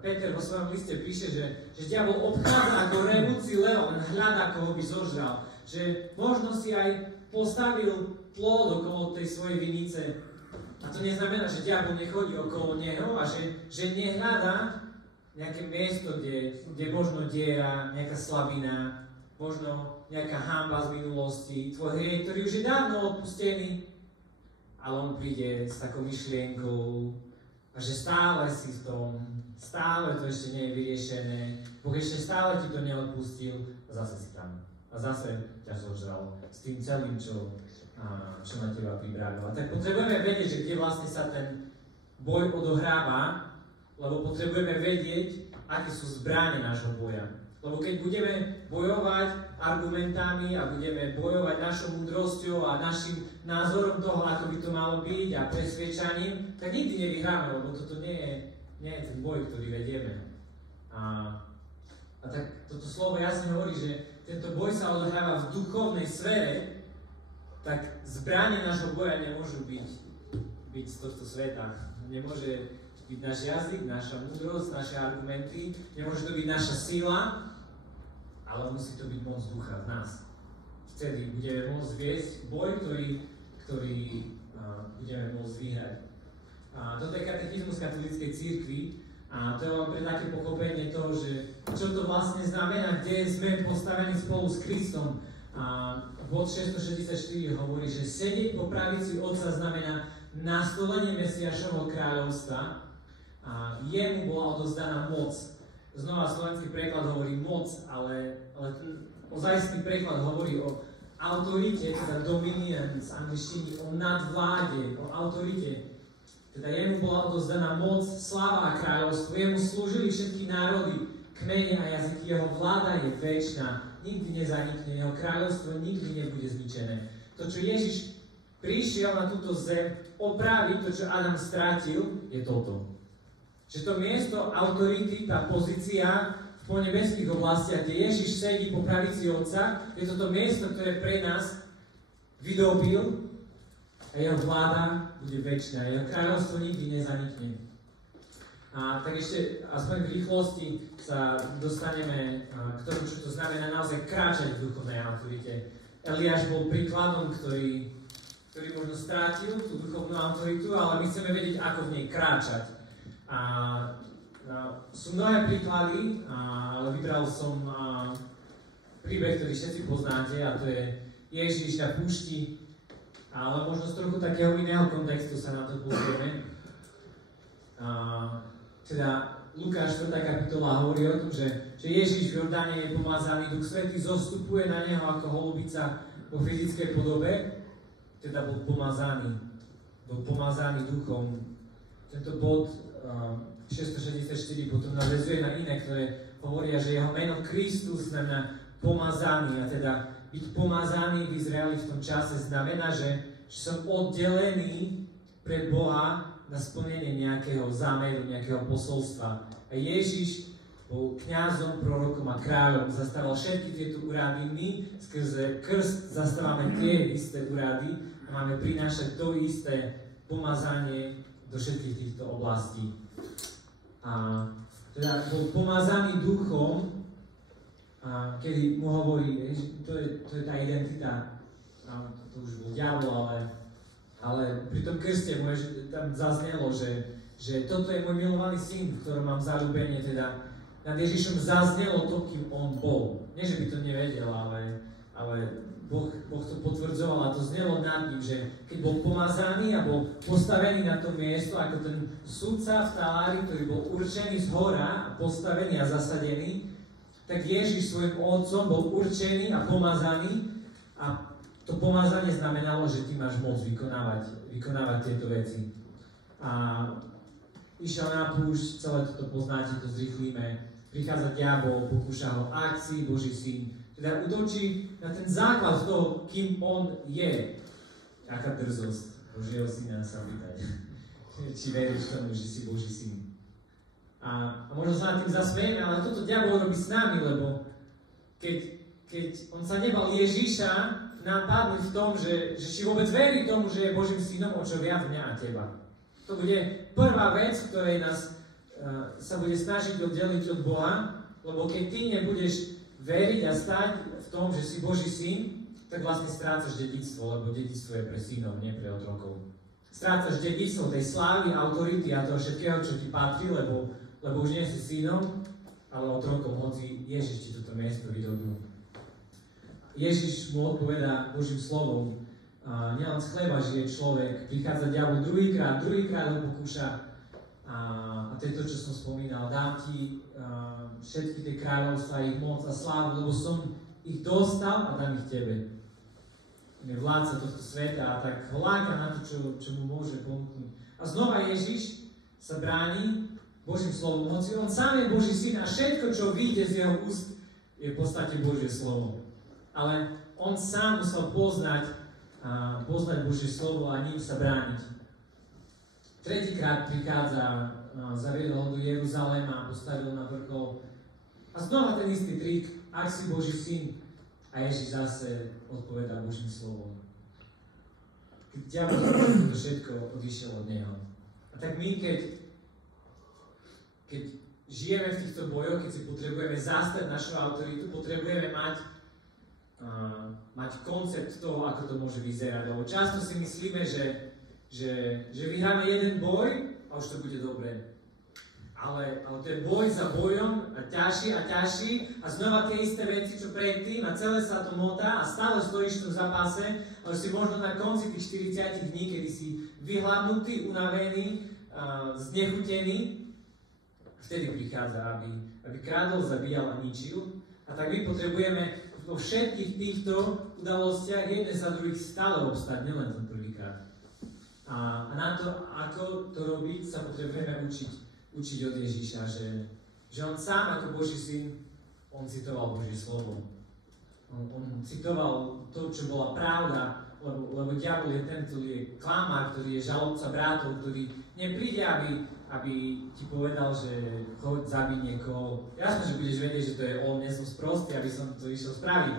Peter vo svojom liste píše, že diabol obchádza ako revúci leon, hľadá, koho by zožral. Že možno si aj postavil plód okolo tej svojej vinice. A to neznamená, že diabol nechodí okolo neho a že nehľadá nejaké miesto, kde možno diera, nejaká slabina, možno nejaká hanba z minulosti, tvoj hriech, ktorý už je dávno odpustený, ale on príde s takou myšlienkou, a že stále si v tom, stále to ešte nie je vyriešené, Boh ešte stále ti to neodpustil a zase si tam. A zase ťa zožral s tým celým, čo na teba pripravil. A tak potrebujeme vedieť, že kde vlastne sa ten boj odohráva, lebo potrebujeme vedieť, aké sú zbrane nášho boja. Lebo keď budeme bojovať argumentami a budeme bojovať našou múdrosťou a našim názorom toho, ako by to malo byť a presviečaním, tak nikdy nevyhráme, lebo toto nie je ten boj, ktorý vedieme. A tak toto slovo jasne hovorí, že tento boj sa odohráva v duchovnej sfére, tak zbrane nášho boja nemôžu byť z tohto sveta. Nemôže byť náš jazyk, naša múdrosť, naše argumenty, nemôže to byť naša sila, ale musí to byť moc ducha v nás. Vtedy budeme môcť viesť boj, ktorý budeme môcť vyhrať. Toto je katechizmus katolíckej cirkvi a to je len pre také pochopenie toho, že čo to vlastne znamená, kde sme postavení spolu s Kristom. Bod 664 hovorí, že sedieť po pravici Otca znamená nastolenie Mesiášovho kráľovstva a jemu bola odovzdaná moc. Znova slovenský preklad hovorí moc, ale ten ozajstný preklad hovorí o autorite, teda dominion z angličtiny, o nadvláde, o autorite. Teda jemu bola odovzdaná moc, sláva a kráľovstvo, jemu slúžili všetky národy, kmene a jazyky, jeho vláda je večná, nikdy nezanikne, jeho kráľovstvo nikdy nebude zničené. To, čo Ježiš prišiel na túto zem opraviť, to, čo Adam stratil, je toto. Že to miesto autority, tá pozícia v ponebeských oblastiach, kde Ježiš sedí po pravici Otca, je toto miesto, ktoré pre nás vydobil a jeho vláda bude večná, jeho kráľovstvo nikdy nezanikne. Tak ešte aspoň v rýchlosti sa dostaneme k tomu, čo to znamená naozaj kráčať v duchovnej autorite. Eliáš bol príkladom, ktorý možno strátil tú duchovnú autoritu, ale my chceme vedieť, ako v nej kráčať. Sú mnohé príklady, ale vybral som príbeh, ktorý všetci poznáte, a to je Ježiš na púšti, ale možno z trochu takého iného kontextu sa na to pozrieme. Teda Lukáš 4. kapitola hovorí o tom, že Ježiš v Jordáne je pomazaný, Duch Svätý zostupuje na neho ako holubica vo fyzickej podobe, teda bol pomazaný duchom. Tento bod 664 potom navezuje na iné, ktoré hovoria, že jeho meno Kristus znamená pomazaný, a teda byť pomazaný v Izraeli v tom čase znamená, že som oddelený pre Boha na splnenie nejakého zámeru, nejakého posolstva. A Ježiš bol kňazom, prorokom a kráľom, zastával všetky tieto úrady. My skrze krst zastávame tie isté úrady a máme prinášať to isté pomazanie do všetkých týchto oblastí. A teda bol pomazaný duchom, kedy mu hovorí, to je tá identita, to už bol diabol, ale pri tom krste mu tam zaznelo, že toto je môj milovaný syn, v ktorom mám zaľúbenie, teda nad Ježišom zaznelo to, kým on bol. Nie, že by to nevedel, ale Boh to potvrdzoval, a to znelo nad ním, že keď bol pomazaný a bol postavený na to miesto, ako ten sudca v talári, ktorý bol určený zhora, postavený a zasadený, tak Ježiš svojim otcom bol určený a pomazaný, a to pomazanie znamenalo, že ty máš moc vykonávať tieto veci. A išiel na púšť, celé toto poznáte, to zrýchlíme. Prichádza diabol, pokúša ho, akcii, Boží syn. Teda útočí na ten základ toho, kým on je. Aká drzosť Božieho syna sa pýtať. Či veríš tomu, že si Boží syn. A možno sa nad tým zasmejeme, ale toto diabol robí s nami, lebo keď on sa nebal Ježiša nám padnúť v tom, že či vôbec verí tomu, že je Božím synom, o čo viac mňa a teba. To bude prvá vec, ktorej nás sa bude snažiť oddeliť od Boha, lebo keď ty nebudeš veriť a stať v tom, že si Boží syn, tak vlastne strácaš dedičstvo, lebo dedičstvo je pre synov, nie pre otrokov. Strácaš dedičstvo tej slávy, autority a toho všetkého, čo ti patrí, lebo už nie si synom, ale otrokom, hoci Ježiš ti toto miesto vydobil. Ježiš mu odpovedá Božím slovom, nielen z chleba žije človek, prichádza diabol druhýkrát ho pokúša, a to je to, čo som spomínal, dám ti všetky tie kráľovstvá, ich moc a slávu, lebo som ich dostal a dám ich tebe. Je vládca tohto sveta, a tak ho láka na to, čo mu môže ponúknuť. A znova Ježiš sa bráni Božím slovom, hoci on sám je Boží syn a všetko, čo vyjde z jeho úst, je v podstate Božie slovo. Ale on sám musel poznať Božie slovo a ním sa brániť. tretíkrát prichádza, zaviedol ho do Jeruzaléma, postavil na vrchol. A znova ten istý trik, ak si Boží syn. A Ježiš zase odpovedá Božím slovom. Keď diabol to všetko odišiel od neho. A tak my, keď žijeme v týchto bojoch, keď si potrebujeme zastať našu autoritu, potrebujeme mať koncept toho, ako to môže vyzerať. Lebo často si myslíme, že vyhráme jeden boj a už to bude dobré. Ale ten boj za bojom a ťažší a znova tie isté veci, čo predtým a celé sa to motá a stále stojíš v tom zápase, ale si možno na konci tých 40 dní, kedy si vyhladnutý, unavený, znechutený, vtedy prichádza, aby krádol, zabíjal a ničil. A tak my potrebujeme vo všetkých týchto udalostiach jedné za druhých stále obstať, nielen ten prvýkrát. A na to, ako to robiť, sa potrebujeme učiť od Ježiša, že on sám ako Boží syn, on citoval Božie slovo. On citoval to, čo bola pravda, lebo diabol je ten, ktorý je klamár, ktorý je žalobca brátov, ktorý nepríde, aby ti povedal, že choď, zabij niekoho. Jasné, že budeš vedieť, že to je on, nie som sprostý, aby som to išiel spraviť.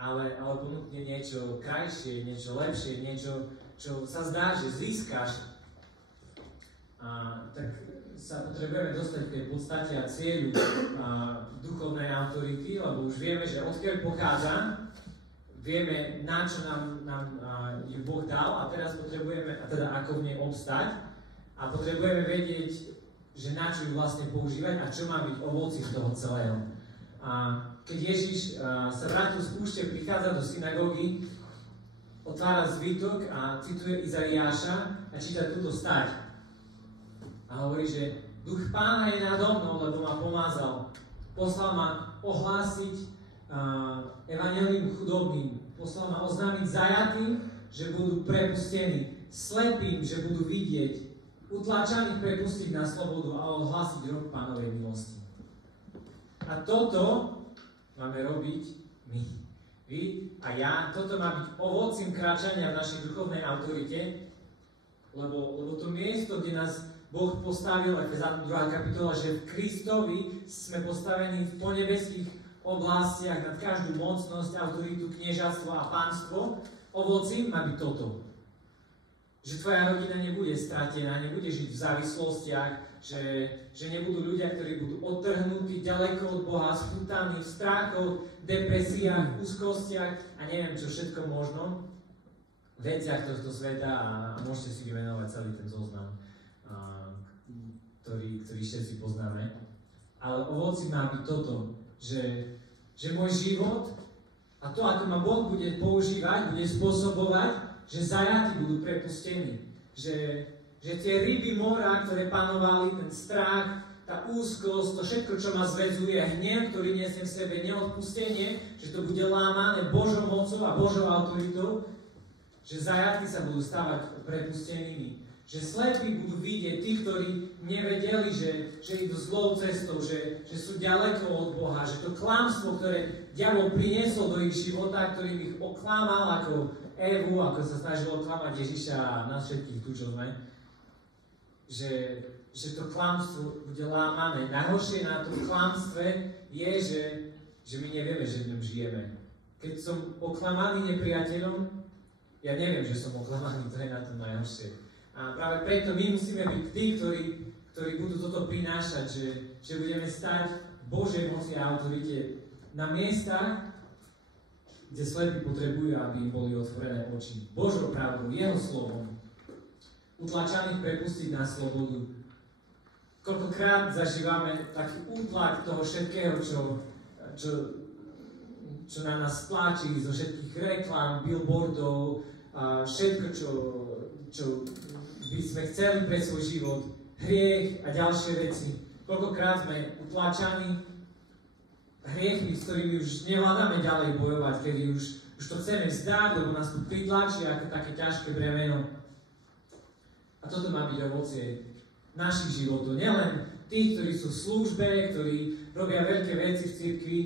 Ale ponúkne niečo krajšie, niečo lepšie, niečo, čo sa zdá, že získaš. Tak sa potrebujeme dostať k tej podstate a cieľu duchovnej autority, lebo už vieme, že odkiaľ pochádza, vieme, na čo nám ju Boh dal a teraz potrebujeme, a teda ako v nej obstať a potrebujeme vedieť, že na čo ju vlastne používať a čo má byť ovoci z toho celého. Keď Ježiš sa vrátil z púšte, prichádza do synagógy, otvára zvitok a cituje Izaiáša a číta túto stať. A hovorí, že duch Pána je nado mnou, lebo ma pomázal. Poslal ma ohlásiť evanjelium chudobným. Poslal ma oznámiť zajatým, že budú prepustení. Slepým, že budú vidieť. Utláčaných prepustiť na slobodu a ohlásiť rok Pánovej milosti. A toto máme robiť my. Vy a ja. Toto má byť ovocím kráčania v našej duchovnej autorite, lebo to miesto, kde nás Boh postavil, Efezánom 2. kapitola, že v Kristovi sme postavení v ponebeských oblastiach nad každú mocnosť, autoritu, kniežatstvo a pánstvo. Ovocím má byť toto. Že tvoja rodina nebude stratená, nebude žiť v závislostiach, že nebudú ľudia, ktorí budú odtrhnutí ďaleko od Boha, spútaní v strachoch, depresiách, úzkostiach a neviem čo všetko možno, v veciach tohto sveta a môžete si vymenovať celý ten zoznam, ktorý všetci poznáme. Ale ovoci má byť toto, že môj život a to, ako ma Boh bude používať, bude spôsobovať, že zajatí budú prepustení. Že tie ryby mora, ktoré panovali, ten strach, tá úzkosť, to všetko, čo ma zväzuje, hnev, ktorý nesie v sebe, neodpustenie, že to bude lámané Božou mocou a Božou autoritou, že zajatí sa budú stávať prepustenými. Že slepí budú vidieť tí, ktorí nevedeli, že idú zlou cestou, že sú ďaleko od Boha, že to klamstvo, ktoré diabol priniesol do ich života, ktorým ich oklamal ako Evu, ako sa snažil oklamať Ježiša a nás všetkých tu, čo sme, že to klamstvo bude lámané. Najhoršie na tom klamstve je, že my nevieme, že v ňom žijeme. Keď som oklamaný nepriateľom, ja neviem, že som oklamaný, to je na tom najhoršie. A práve preto my musíme byť tí, ktorí budú toto prinášať, že budeme stať v Božej moci a autorite na miestach, kde slepí potrebujú, aby im boli otvorené oči. Božou pravdou, Jeho slovom. Utlačaných prepustiť na slobodu. Koľkokrát zažívame taký útlak toho všetkého, čo na nás tlačí zo všetkých reklám, billboardov, všetko, čo by sme chceli pre svoj život, hriech a ďalšie veci. Koľkokrát sme utláčaní hriechmi, s ktorými už nevládame ďalej bojovať, kedy už to chceme vzdať, lebo nás tu pritlačí ako také ťažké bremeno. A toto má byť ovocie našich životov. Nielen tých, ktorí sú v službe, ktorí robia veľké veci v cirkvi.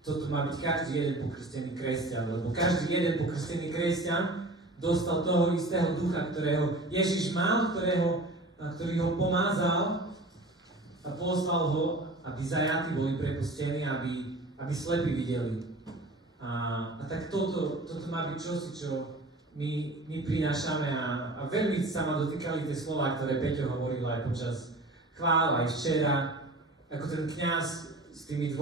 Toto má byť každý jeden pokrstený kresťan, lebo každý jeden pokrstený kresťan dostal toho istého ducha, ktorého Ježiš mal, ktorý ho pomázal a poslal ho, aby zajatí boli prepustení, aby slepí videli. A tak toto má byť čosi, čo my prinášame a veľmi sa ma dotýkali tie slová, ktoré Peťo hovoril aj počas chvál, aj včera, ako ten kňaz s tými 2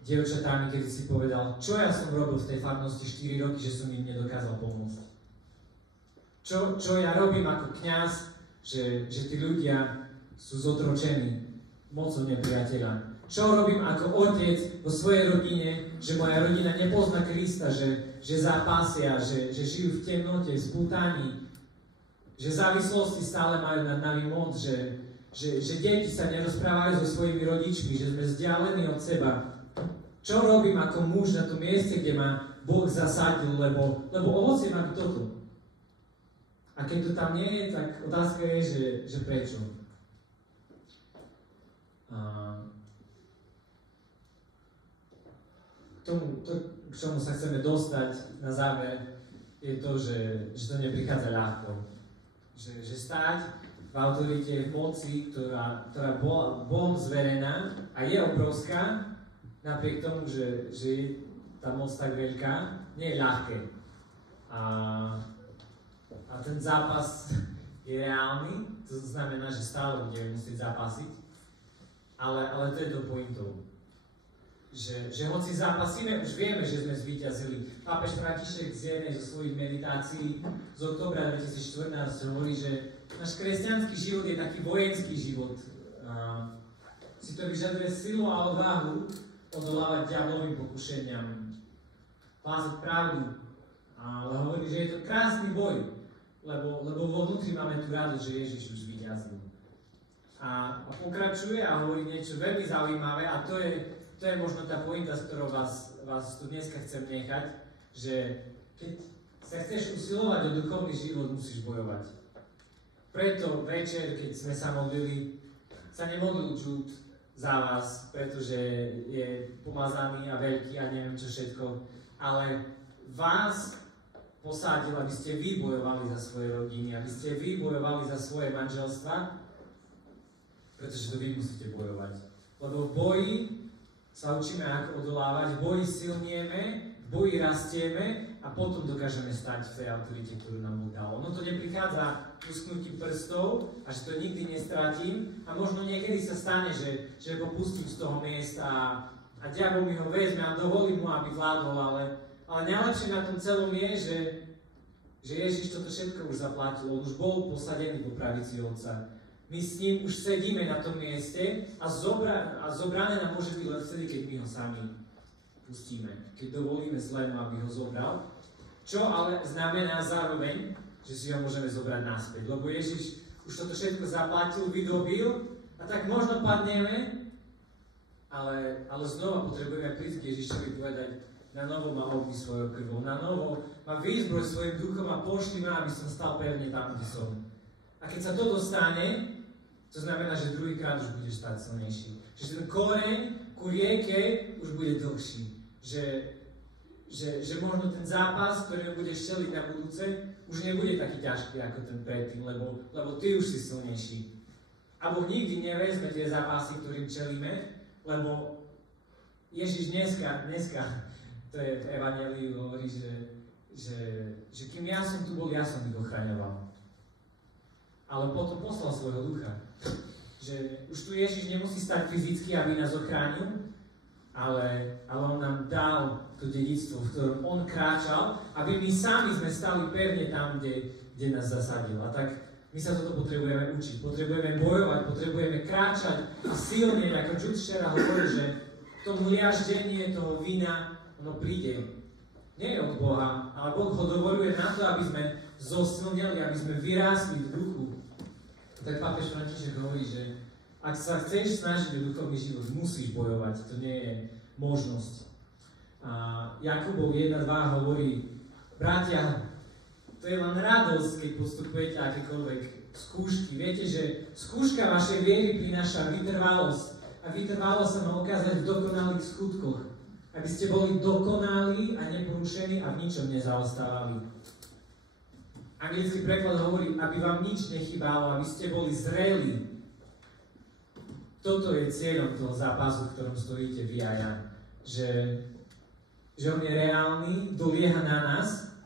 dievčatami, keď si povedal, čo ja som robil v tej farnosti 4 roky, že som im nedokázal pomôcť. Čo ja robím ako kňaz, že tí ľudia sú zotročení mocou nepriateľa. Čo robím ako otec vo svojej rodine, že moja rodina nepozná Krista, že zápasia, že žijú v temnote, v spútaní, že závislosti stále majú nad nami moc, že deti sa nerozprávajú so svojimi rodičmi, že sme vzdialení od seba. Čo robím ako muž na tom mieste, kde ma Boh zasadil, lebo ovocie má byť toto. A keď to tam nie je, tak otázka je, že prečo. K čomu sa chceme dostať na záver, je to, že to neprichádza ľahko. Že stáť v autorite, v moci, ktorá bola Bohom zverená a je obrovská, napriek tomu, že je tá moc tak veľká, nie je ľahké. A ten zápas je reálny, to znamená, že stále budeme musieť zápasiť, ale to je to pointou. Že hoci zápasíme, už vieme, že sme zvíťazili. Pápež František z jednej zo svojich meditácií z októbra 2014 hovorí, že náš kresťanský život je taký vojenský život. Si to vyžaduje silu a odvahu odolávať diablovým pokušeniam, hlásať pravdu. Ale hovorí, že je to krásny boj, lebo vo vnútri máme tú radosť, že Ježiš už zvíťazil. A pokračuje a hovorí niečo veľmi zaujímavé a to je možno tá pointa, s ktorou vás tu dneska chcem nechať, že keď sa chceš usilovať o duchovný život, musíš bojovať. Preto večer, keď sme sa modlili, sa nemodlil Jude za vás, pretože je pomazaný a veľký a neviem čo všetko, ale vás posádil, aby ste vy bojovali za svoje rodiny, aby ste vy bojovali za svoje manželstva, pretože to vy musíte bojovať. Lebo v boji sa učíme, ako odolávať, v boji silnieme, v boji rastieme a potom dokážeme stať v tej autorite, ktorú nám Boh dal. Ono to neprichádza lusknutím prstov a že to nikdy nestratím a možno niekedy sa stane, že ho pustím z toho miesta a diabol mi ho vezme a dovolí mu, aby vládol, ale najlepšie na tom celom je, že Ježiš toto všetko už zaplatil, on už bol posadený po pravici Otca. My s ním už sedíme na tom mieste a zobrané nám môže byť len vtedy, keď my ho sami pustíme. Keď dovolíme zlému, aby ho zobral. Čo ale znamená zároveň, že si ho môžeme zobrať naspäť. Lebo Ježiš už toto všetko zaplatil, vydobil a tak možno padneme, ale znova potrebujeme prísť k Ježišovi povedať, na novo ma obí svojou krvou, na novo ma vyzbroj svojim duchom a pošli ma, aby som stal pevne tam, kde som. A keď sa toto stane, to znamená, že druhýkrát už budeš stať silnejší. Že ten koreň ku rieke už bude dlhší. Že možno ten zápas, ktorý budeš čeliť na budúce, už nebude taký ťažký ako ten predtým, lebo ty už si silnejší. A Boh nikdy nevezme tie zápasy, ktorým čelíme, lebo Ježiš dneska to je v Evanjeliu, hovorí, že kým ja som tu bol, ja som ich ochraňoval. Ale potom poslal svojho ducha. Že už tu Ježiš nemusí stať fyzicky, aby nás ochránil, ale on nám dal to dedičstvo, v ktorom on kráčal, aby my sami sme stali pevne tam, kde nás zasadil. A tak my sa toto potrebujeme učiť. Potrebujeme bojovať, potrebujeme kráčať a silne, ako Jude včera hovorí, že to mliaždenie toho vína, ono príde. Nie je od Boha, ale Boh ho dovoluje na to, aby sme zosilnili, aby sme vyrástli v duchu. Tak pápež František hovorí, že ak sa chceš snažiť o duchovný život, musíš bojovať. To nie je možnosť. A Jakubov 1.2 hovorí, bratia, to je len radosť, keď postupujete akékoľvek skúšky. Viete, že skúška vašej viery prináša vytrvalosť. A vytrvalosť sa má ukázať v dokonalých skutkoch. Aby ste boli dokonalí a neporušení a v ničom nezaostávali. Anglický preklad hovorí, aby vám nič nechybalo, aby ste boli zrelí. Toto je cieľom toho zápasu, v ktorom stojíte vy a ja. Že on je reálny, dolieha na nás,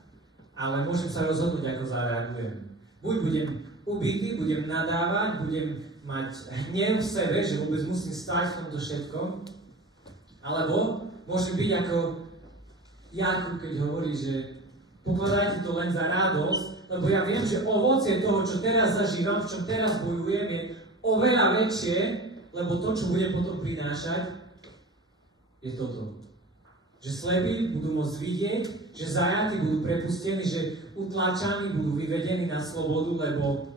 ale môžem sa rozhodnúť, ako zareagujem. Buď budem ubitý, budem nadávať, budem mať hnev v sebe, že vôbec musím stáť v tomto všetkom, alebo môžem byť ako Jakub, keď hovorí, že pokladajte to len za radosť, lebo ja viem, že ovocie toho, čo teraz zažívam, v čom teraz bojujem, je oveľa väčšie, lebo to, čo budem potom prinášať, je toto. Že slepí budú môcť vidieť, že zajatí budú prepustení, že utláčaní budú vyvedení na slobodu, lebo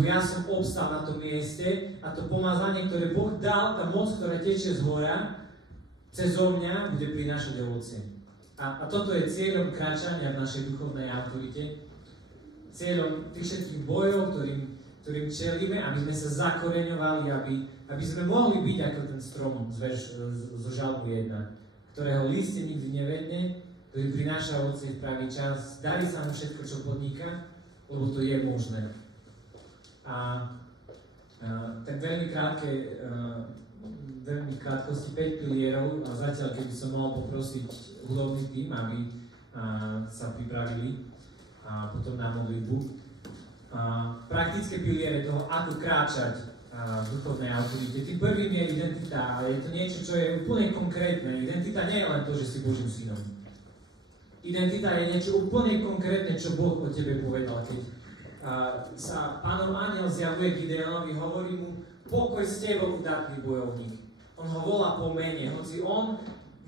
ja som obstal na tom mieste a to pomazanie, ktoré Boh dal, tá moc, ktorá tečie z hora, cezo mňa bude prinášať ovocie. A toto je cieľom kráčania v našej duchovnej autorite, cieľom tých všetkých bojov, ktorým čelíme, aby sme sa zakoreňovali, aby sme mohli byť ako ten strom zo Žalmu 1, ktorého lístie nikdy nevedne, ktorý prináša ovocie v pravý čas, darí sa mu všetko, čo podniká, lebo to je možné. A tak veľmi krátkosti 5 pilierov, a zatiaľ, keby som mohol poprosiť hudobný tým, aby sa pripravili a potom na modlitbu. Praktické piliere toho, ako kráčať v duchovnej autorite. Tým prvým je identita, ale je to niečo, čo je úplne konkrétne. Identita nie je len to, že si Božím synom. Identita je niečo úplne konkrétne, čo Boh o tebe povedal. Keď sa Pánom anjel zjavuje Gideonovi, hovorí mu, pokoj s tebou, udatný bojovník. On ho volá po mene, hoci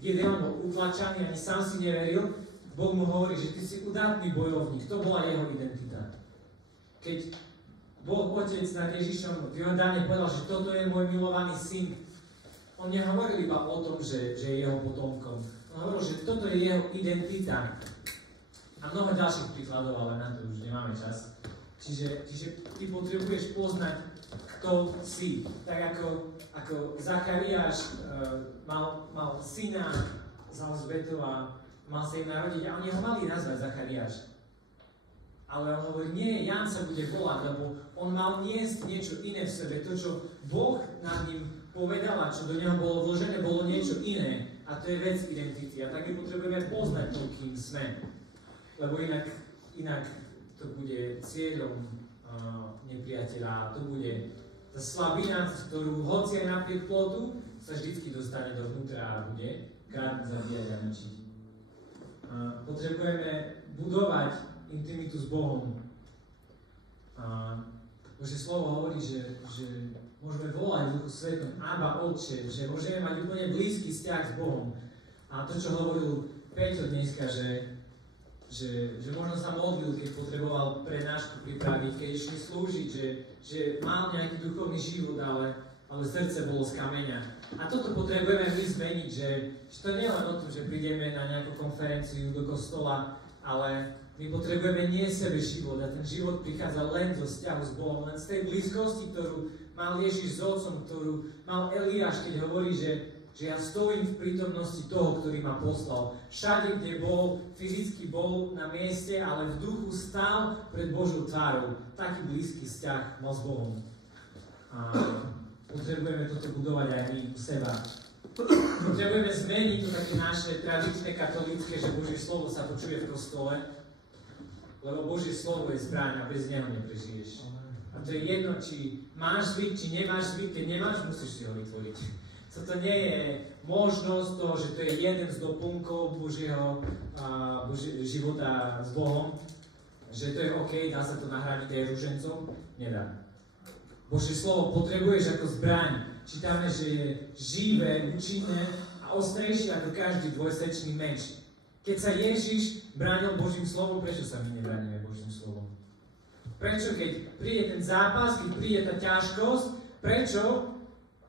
Gideon bol utlačaný, ani sám si neveril, Boh mu hovorí, že ty si udatný bojovník. To bola jeho identita. Keď Boh Otec nad Ježišom v Jordáne povedal, že toto je môj milovaný syn, on nehovoril iba o tom, že je jeho potomkom. On hovoril, že toto je jeho identita. A mnoho ďalších príkladov, ale na to už nemáme čas. Čiže ty potrebuješ poznať, kto si. Tak ako Zachariáš mal syna z Alžbetou a mal sa im narodiť a oni ho mali nazvať Zachariáš. Ale on hovorí, nie, Ján sa bude volať, lebo on mal niesť niečo iné v sebe. To, čo Boh nad ním povedal a čo do neho bolo vložené, bolo niečo iné. A to je vec identity. A tak my potrebujeme poznať to, kým sme. Lebo inak to bude cieľom nepriateľa. To bude tá slabina, ktorú hoci aj napriek plotu, sa vždy dostane dovnútra a bude krátko zabíjať a ničiť. Potrebujeme budovať intimitu s Bohom. Božie slovo hovorí, že môžeme volať v Duchu Svetom Abba, Otče, že môžeme mať úplne blízky vzťah s Bohom. A to, čo hovoril Peťo dneska, že možno sa modlil, keď potreboval prednášku pripraviť, keď išli slúžiť, že mal nejaký duchovný život, ale srdce bolo z kameňa. A toto potrebujeme my zmeniť, že to nie je len o tom, že prídeme na nejakú konferenciu do kostola, ale my potrebujeme nie sebe život a ten život prichádza len zo vzťahu s Bohom, len z tej blízkosti, ktorú mal Ježiš s Otcom, ktorú mal Eliáš, keď hovorí, že ja stojím v prítomnosti toho, ktorý ma poslal. Všade, kde bol, fyzicky bol na mieste, ale v duchu stál pred Božou tvárou. Taký blízky vzťah mal s Bohom. A potrebujeme toto budovať aj my u seba. Potrebujeme zmeniť to také naše tradičné katolícke, že Božie slovo sa počuje v kostole, lebo Božie slovo je zbraň a bez neho neprežiješ. A to je jedno, či máš zvyk, či nemáš zvyk, keď nemáš, musíš si ho vytvoriť. To nie je možnosť toho, že to je jeden z doplnkov Božieho života s Bohom, že to je OK, dá sa to nahradiť aj ružencom, nedá. Božie slovo potrebuješ ako zbraň. Čítame, že je živé, účinné a ostrejšie ako každý dvojsečný meč. Keď sa Ježiš bránil Božím slovom, prečo sa my nebránime Božím slovom? Prečo, keď príde ten zápas, keď príde tá ťažkosť, prečo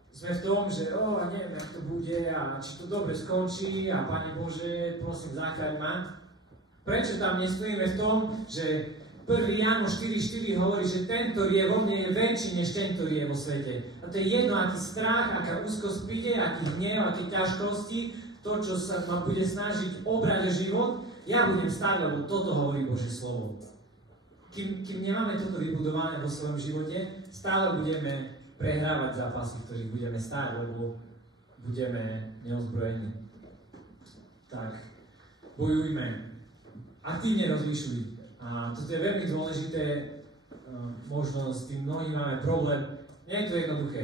sme v tom, že neviem, jak to bude a či to dobre skončí a Pane Bože, prosím, zachráň ma. Prečo tam nestojíme v tom, že 1. Jánoš 4.4 hovorí, že ten, ktorý je vo mne, je väčší než ten, ktorý je vo svete. A to je jedno, aký strach, aká úzkosť príde, aký hnev, aké ťažkosti, to, čo sa ma bude snažiť obrať o život, ja budem stáť, lebo toto hovorí Božie slovo. kým nemáme toto vybudované vo svojom živote, stále budeme prehrávať zápasy, v ktorých budeme stáť, lebo budeme neozbrojení. Tak, bojujme, aktívne rozlišuj. A toto je veľmi dôležité, možno s tým mnohí máme problém. Nie je to jednoduché.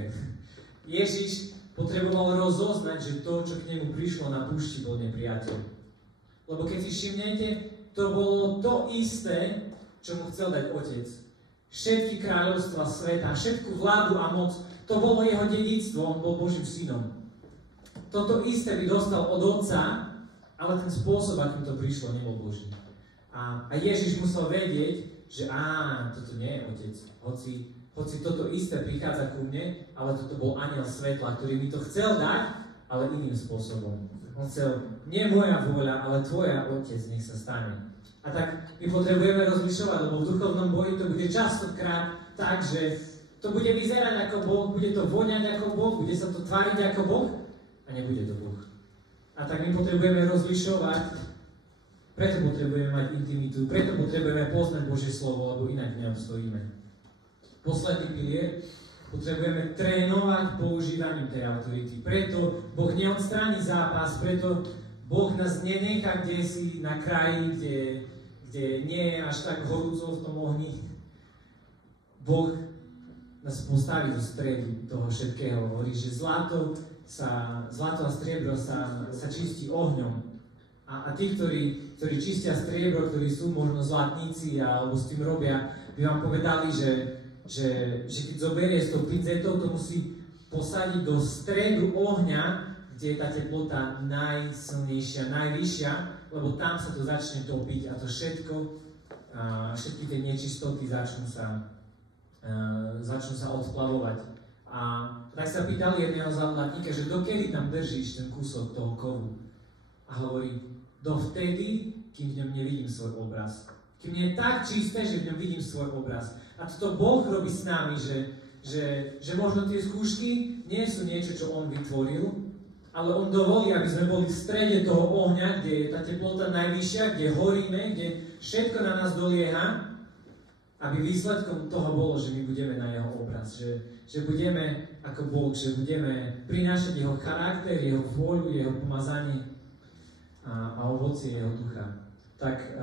Ježiš potreboval rozoznať, že to, čo k nemu prišlo na púšti, bol nepriateľ. Lebo keď si všimnete, to bolo to isté, čo mu chcel dať Otec. Všetky kráľovstva sveta, všetku vládu a moc, to bolo jeho dedičstvo, on bol Božím synom. Toto isté by dostal od Otca, ale ten spôsob, akým to prišlo, nebol Boží. A Ježiš musel vedieť, že toto nie je Otec. Hoci toto isté prichádza ku mne, ale toto bol anjel svetla, ktorý mi to chcel dať, ale iným spôsobom. On chcel, nie moja vôľa, ale tvoja, Otec, nech sa stane. A tak my potrebujeme rozlišovať, lebo v duchovnom boji to bude častokrát tak, že to bude vyzerať ako Boh, bude to voňať ako Boh, bude sa to tváriť ako Boh a nebude to Boh. A tak my potrebujeme rozlišovať. Preto potrebujeme mať intimitu, preto potrebujeme poznať Božie slovo, lebo inak neobstojíme. Posledný pilier, potrebujeme trénovať používaním tej autority. Preto Boh neodstráni zápas, preto Boh nás nenechá kdesi na kraji, kde nie je až tak horúco v tom ohni. Boh nás postaví do stredu toho všetkého. Hovorí, že zlato a striebro sa čistí ohňom. A tí, ktorí čistia striebro, ktorí sú možno zlatníci alebo s tým robia, by vám povedali, že keď zoberie s tou pinzetou, to musí posadiť do stredu ohňa, kde je tá teplota najsilnejšia, najvyššia, lebo tam sa to začne topiť a to všetky tie nečistoty začnú sa odplavovať. A tak sa pýtali jedného zlatníka, že dokedy tam držíš ten kúsok toho kovu? A hovorí, dovtedy, kým v ňom nevidím svoj obraz. Kým nie je tak čisté, že v ňom vidím svoj obraz. A toto Boh robí s nami, že možno tie skúšky nie sú niečo, čo On vytvoril, ale On dovolí, aby sme boli v strede toho ohňa, kde je tá teplota najvyššia, kde horíme, kde všetko na nás dolieha, aby výsledkom toho bolo, že my budeme na Jeho obraz, že budeme ako Boh, že budeme prinášať Jeho charakter, Jeho vôľu, Jeho pomazanie a ovocie Jeho ducha. Tak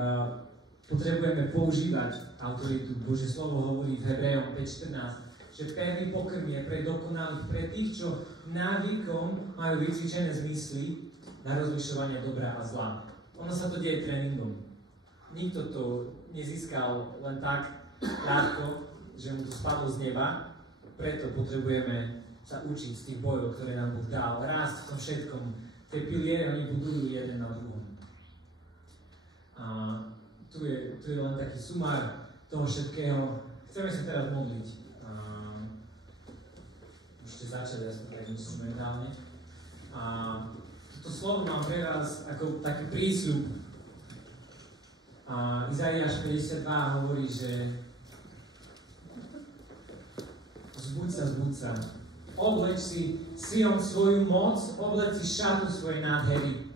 potrebujeme používať autoritu. Božie slovo hovorí v Hebrejom 5.14, že pevný pokrm je pre dokonalých, pre tých, čo návykom majú vycvičené zmysly na rozlišovanie dobra a zla. Ono sa to deje tréningom. Nikto to nezískal len tak ľahko, že mu to spadlo z neba. Preto potrebujeme sa učiť z tých bojov, ktoré nám Boh dal. Rásť v tom všetkom. Tie piliere, oni budujú jeden na druhom. A tu je len taký sumár toho všetkého. Chceme sa teraz modliť. Môžete začať, ja som tak instrumentálne. A toto slovo mám pre vás ako taký prísľub. A Izaiáš 52 hovorí, že zbuď sa. Obleč si Sion svoju moc, obleč si šatu svojej nádhery.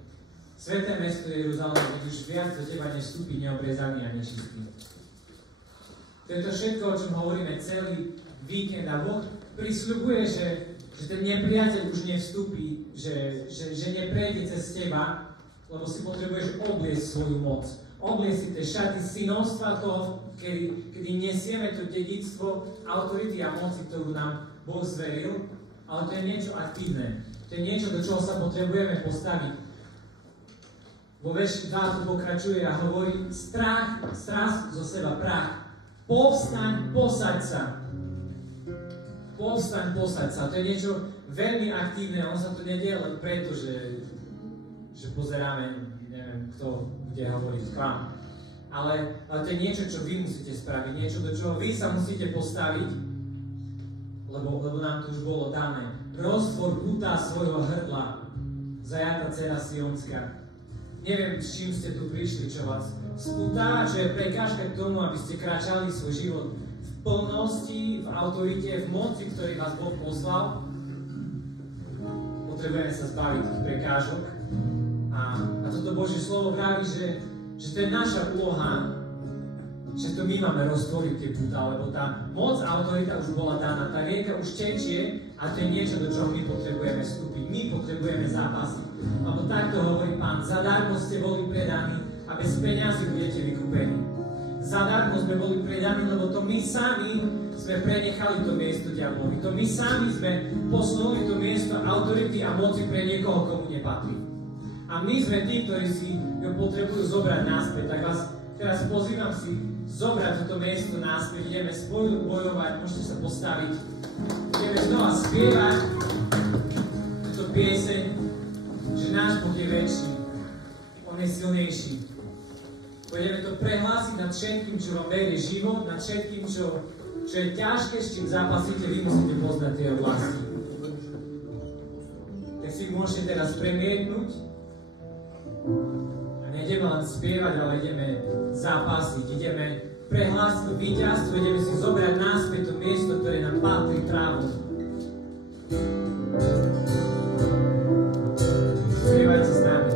Sveté mesto Jeruzalém, keď už viac do teba nevstúpi neobrezaný a nečistý. To je to všetko, o čom hovoríme celý víkend a Boh prisľubuje, že ten nepriateľ už nevstúpi, že neprejde cez teba, lebo si potrebuješ obliecť svoju moc. Obliecť si tie šaty synovstva toho, kedy nesieme to dedičstvo autority a moci, ktorú nám Boh zveril, ale to je niečo aktívne. To je niečo, do čoho sa potrebujeme postaviť. Vo verši 2 tu pokračuje a hovorí, strach zo seba prach. Povstaň, posaď sa. Povstaň, posaď sa. To je niečo veľmi aktívne. Ono sa to nedieje len preto, že pozeráme, neviem, kto bude hovoriť k vám. Ale to je niečo, čo vy musíte spraviť. Niečo, do čoho vy sa musíte postaviť, lebo nám to už bolo dané. Roztvor púta svojho hrdla, zajatá dcera Sionská. Neviem, s čím ste tu prišli, čo vás spútáva, čo je prekážka k tomu, aby ste kráčali svoj život v plnosti, v autorite, v moci, ktorý vás Boh poslal. Potrebujeme sa zbaviť tých prekážok. A toto Božie slovo vraví, že to je naša úloha že to my máme roztvoriť tie púta, lebo tá moc a autorita už bola daná, tá rieka už tečie a to je niečo, do čoho my potrebujeme vstúpiť. My potrebujeme zápasiť, lebo takto hovorí Pán, zadarmo ste boli predaní a bez peňazí budete vykúpení. Zadarmo sme boli predaní, lebo to my sami sme prenechali to miesto diablovi. To my sami sme posunuli to miesto autority a moci pre niekoho, komu nepatrí. A my sme tí, ktorí si ju potrebujú zobrať náspäť. Tak vás teraz pozývam si zobrať toto miesto náspäť. Ideme spolu bojovať, môžete sa postaviť. Ideme znova spievať túto pieseň, že náš Boh je väčší. On je silnejší. Budeme to prehlásiť nad všetkým, čo vám berie život, nad všetkým, čo je ťažké, s čím zápasíte, vy musíte poznať tie oblasti. Tak si môžete teraz premietnúť a nejdeme len spievať, ale ideme zápasiť, ideme prehlásiť to víťazstvo, ideme si zobrať náspäť to miesto, ktoré nám patrí právom. Spievajte s nami.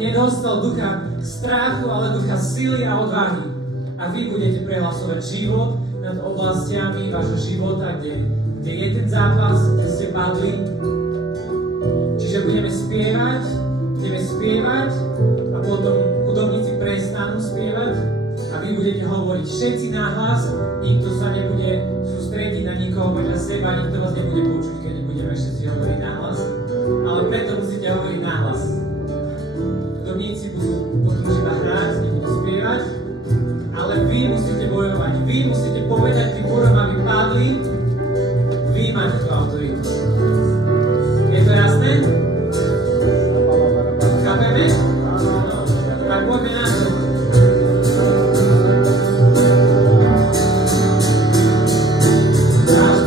Nedostal ducha strachu, ale ducha sily a odvahy. A vy budete prehlasovať život nad oblastiami vášho života, kde je ten zápas, kde ste padli. Čiže budeme spievať a potom hudobníci prestanú spievať a vy budete hovoriť všetci nahlas, nikto sa nebude sústrediť na nikoho vedľa seba, nikto vás nebude počuť, keď nebudeme všetci hovoriť nahlas, ale preto musíte hovoriť nahlas. Hudobníci budú potom iba hrať, nebudú spievať, ale vy musíte bojovať, vy musíte povedať tým múrom, aby padli, vy máte tú autoritu. Je to jasné? Chápeme? Tak poďme na to. Náš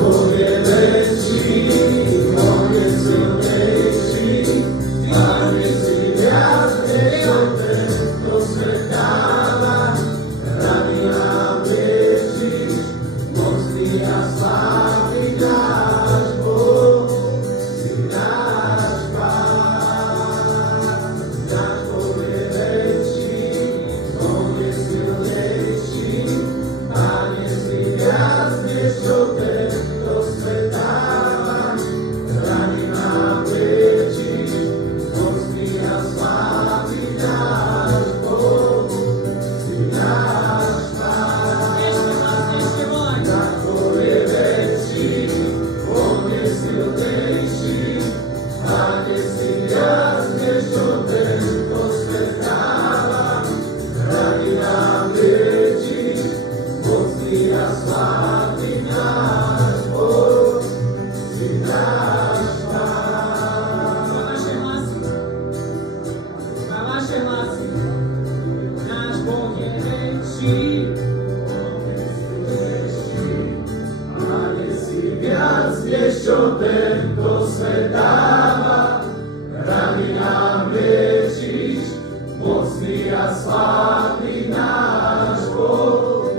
čo tento svet dáva, rany nám liečiš, mocný a slávny náš Boh.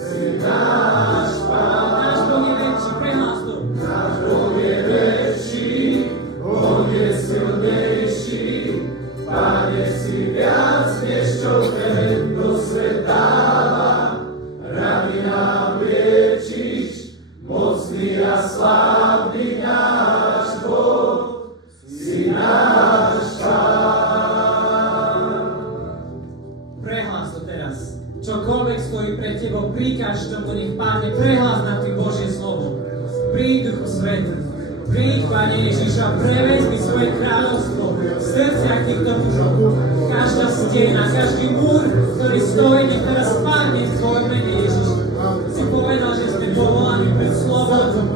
Si náš Pán. Náš Boh je väčší, prehlás to. Náš Boh je väčší, On je silnejší, Pane, si viac, než čo tento svet dáva, rany nám liečiš, mocný a slávny náš Boh, si náš Pán. Prehlás to teraz. Čokoľvek stojí pred tebou, príkaž tomu, nech Páne, prehlás na tým Božie slovo. Príď, Duchu Svätý. Príď, Pane Ježiš, a prevezmi svoje kráľovstvo v srdciach týchto mužov. Každá stena, každý múr, ktorý stojí, nech teraz padne v tvojom mene, Ježiš. Si povedal, že sme povolaní pred slovom.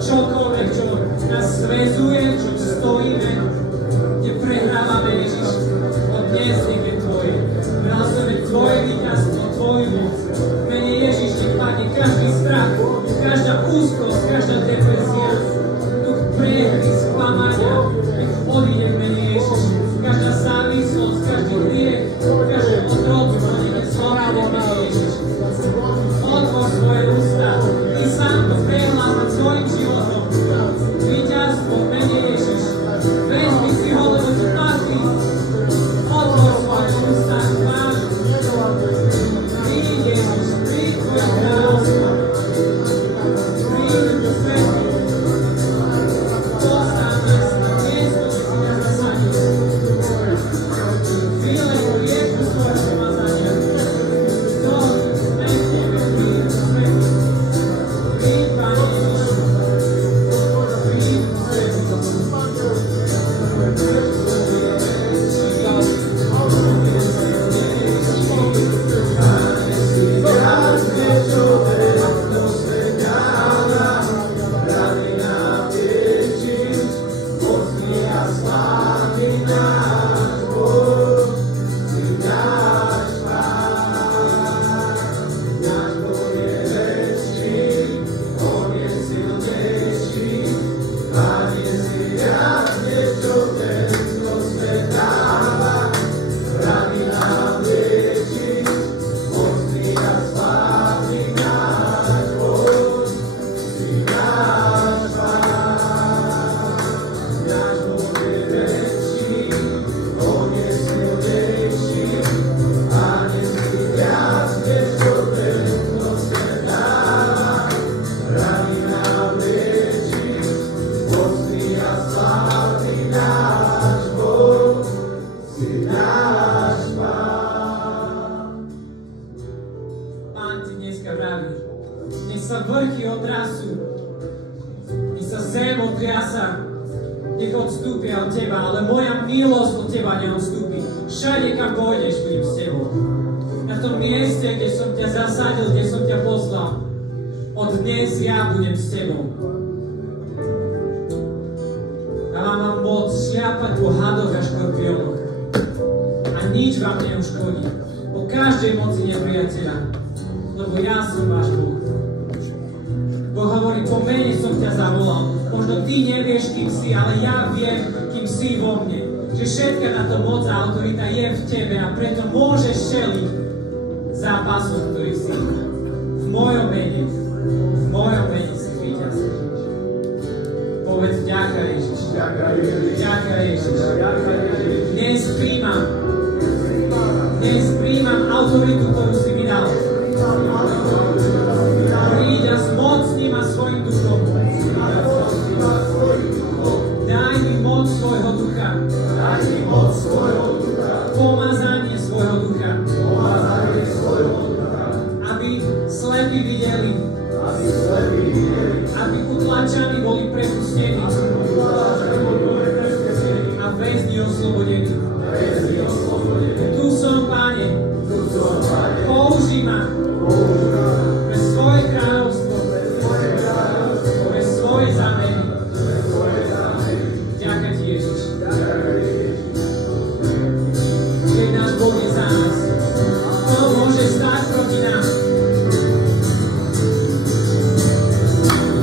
Čokoľvek, čo nás zväzuje, čo stojíme, kde prehrávame, Ježiš, od dnes nech je tvoje. Vyhlásujeme tvoje víťazstvo, tvoju moc. V mene Ježiš nech padne každý strach, každá úzkosť, každá depresia, duch prehry, sklamania, nech odíde v mene Ježiš. Každá závislosť, každý hriech, každé otroctvo, nech je zhoráde v mene Ježiš. Otvor svoje ústa, ty sám to prehlás nad svojim životom. Víťazstvo v mene Ježiš. Vezmi si ho, lebo ti patrí. Otvor svoje ústa, máš. Príď Ježiš, príď tvoje kráľovstvo. Príď do sveta. Postav nás na miesto, kde si nás zasadil. Vylej rieku svojho pomazania. Doň, zmeníme, príď do sveta. Príď, Pane Ježišu. Príď do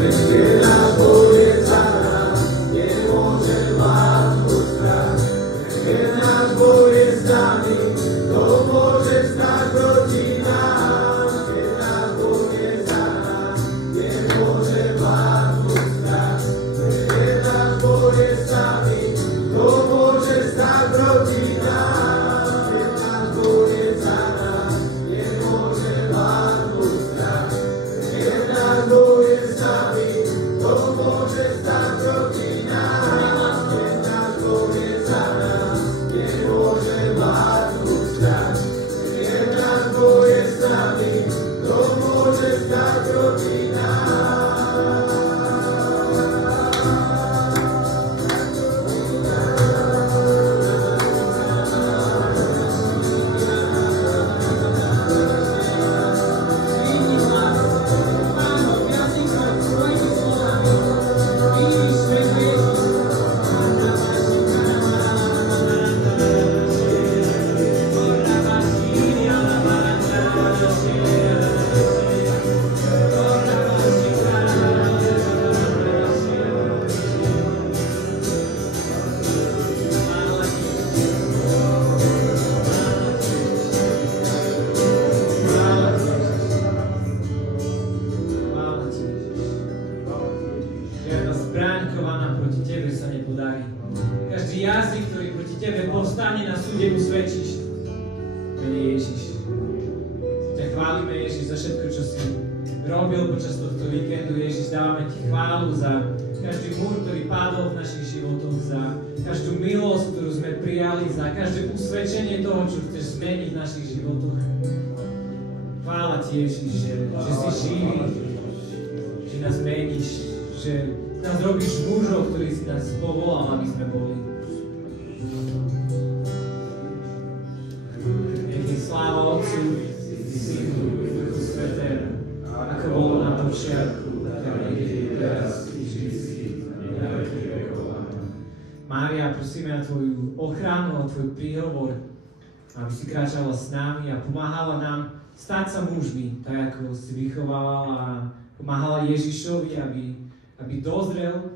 Večera Boh je za stať proti nám, keď náš Boh je za nás, nemôže vládnuť strach. Keď náš Boh je s nami, kto môže stať proti nám? Každý jazyk, ktorý proti tebe povstane na súde, usvedčíš. Mene Ježiš. Ťa chválime, Ježiš, za všetko, čo si robil počas tohto víkendu. Ježiš, dávame ti chválu za každý múr, ktorý padol v našich životoch, za každú milosť, ktorú sme prijali, za každé usvedčenie toho, čo chceš zmeniť v našich životoch. Chvála ti, Ježiš, že si živý, že nás meníš, že nás robíš mužov, ktorý si nás povolal, aby sme boli. Nech je sláva Otcu, Synu, Duchu Svätému, ako bolo na počiatku, tak je teraz i vždycky, na veky vekov. Mária, prosíme o tvoju ochranu, o tvoj príhovor, aby si kráčala s nami a pomáhala nám stať sa mužmi, tak ako si vychovávala a pomáhala Ježišovi, aby dozrel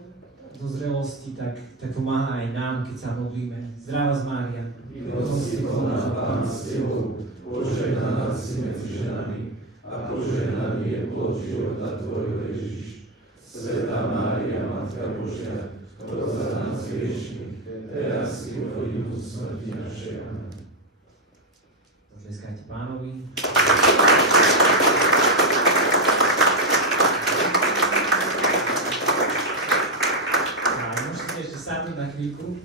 do zrelosti, tak pomáha aj nám, keď sa modlíme. Zdravá z Mária. Milosti plná, Pán s tebou, požehnaná si medzi ženami a požehnaný je plod života tvojho Ježiš. Svätá Mária, Matka Božia, pros za nás hriešnych, teraz i v hodinu smrti našej. Amen. Zatleskajte Pánovi. Môžete ešte sadnúť na chvíľku.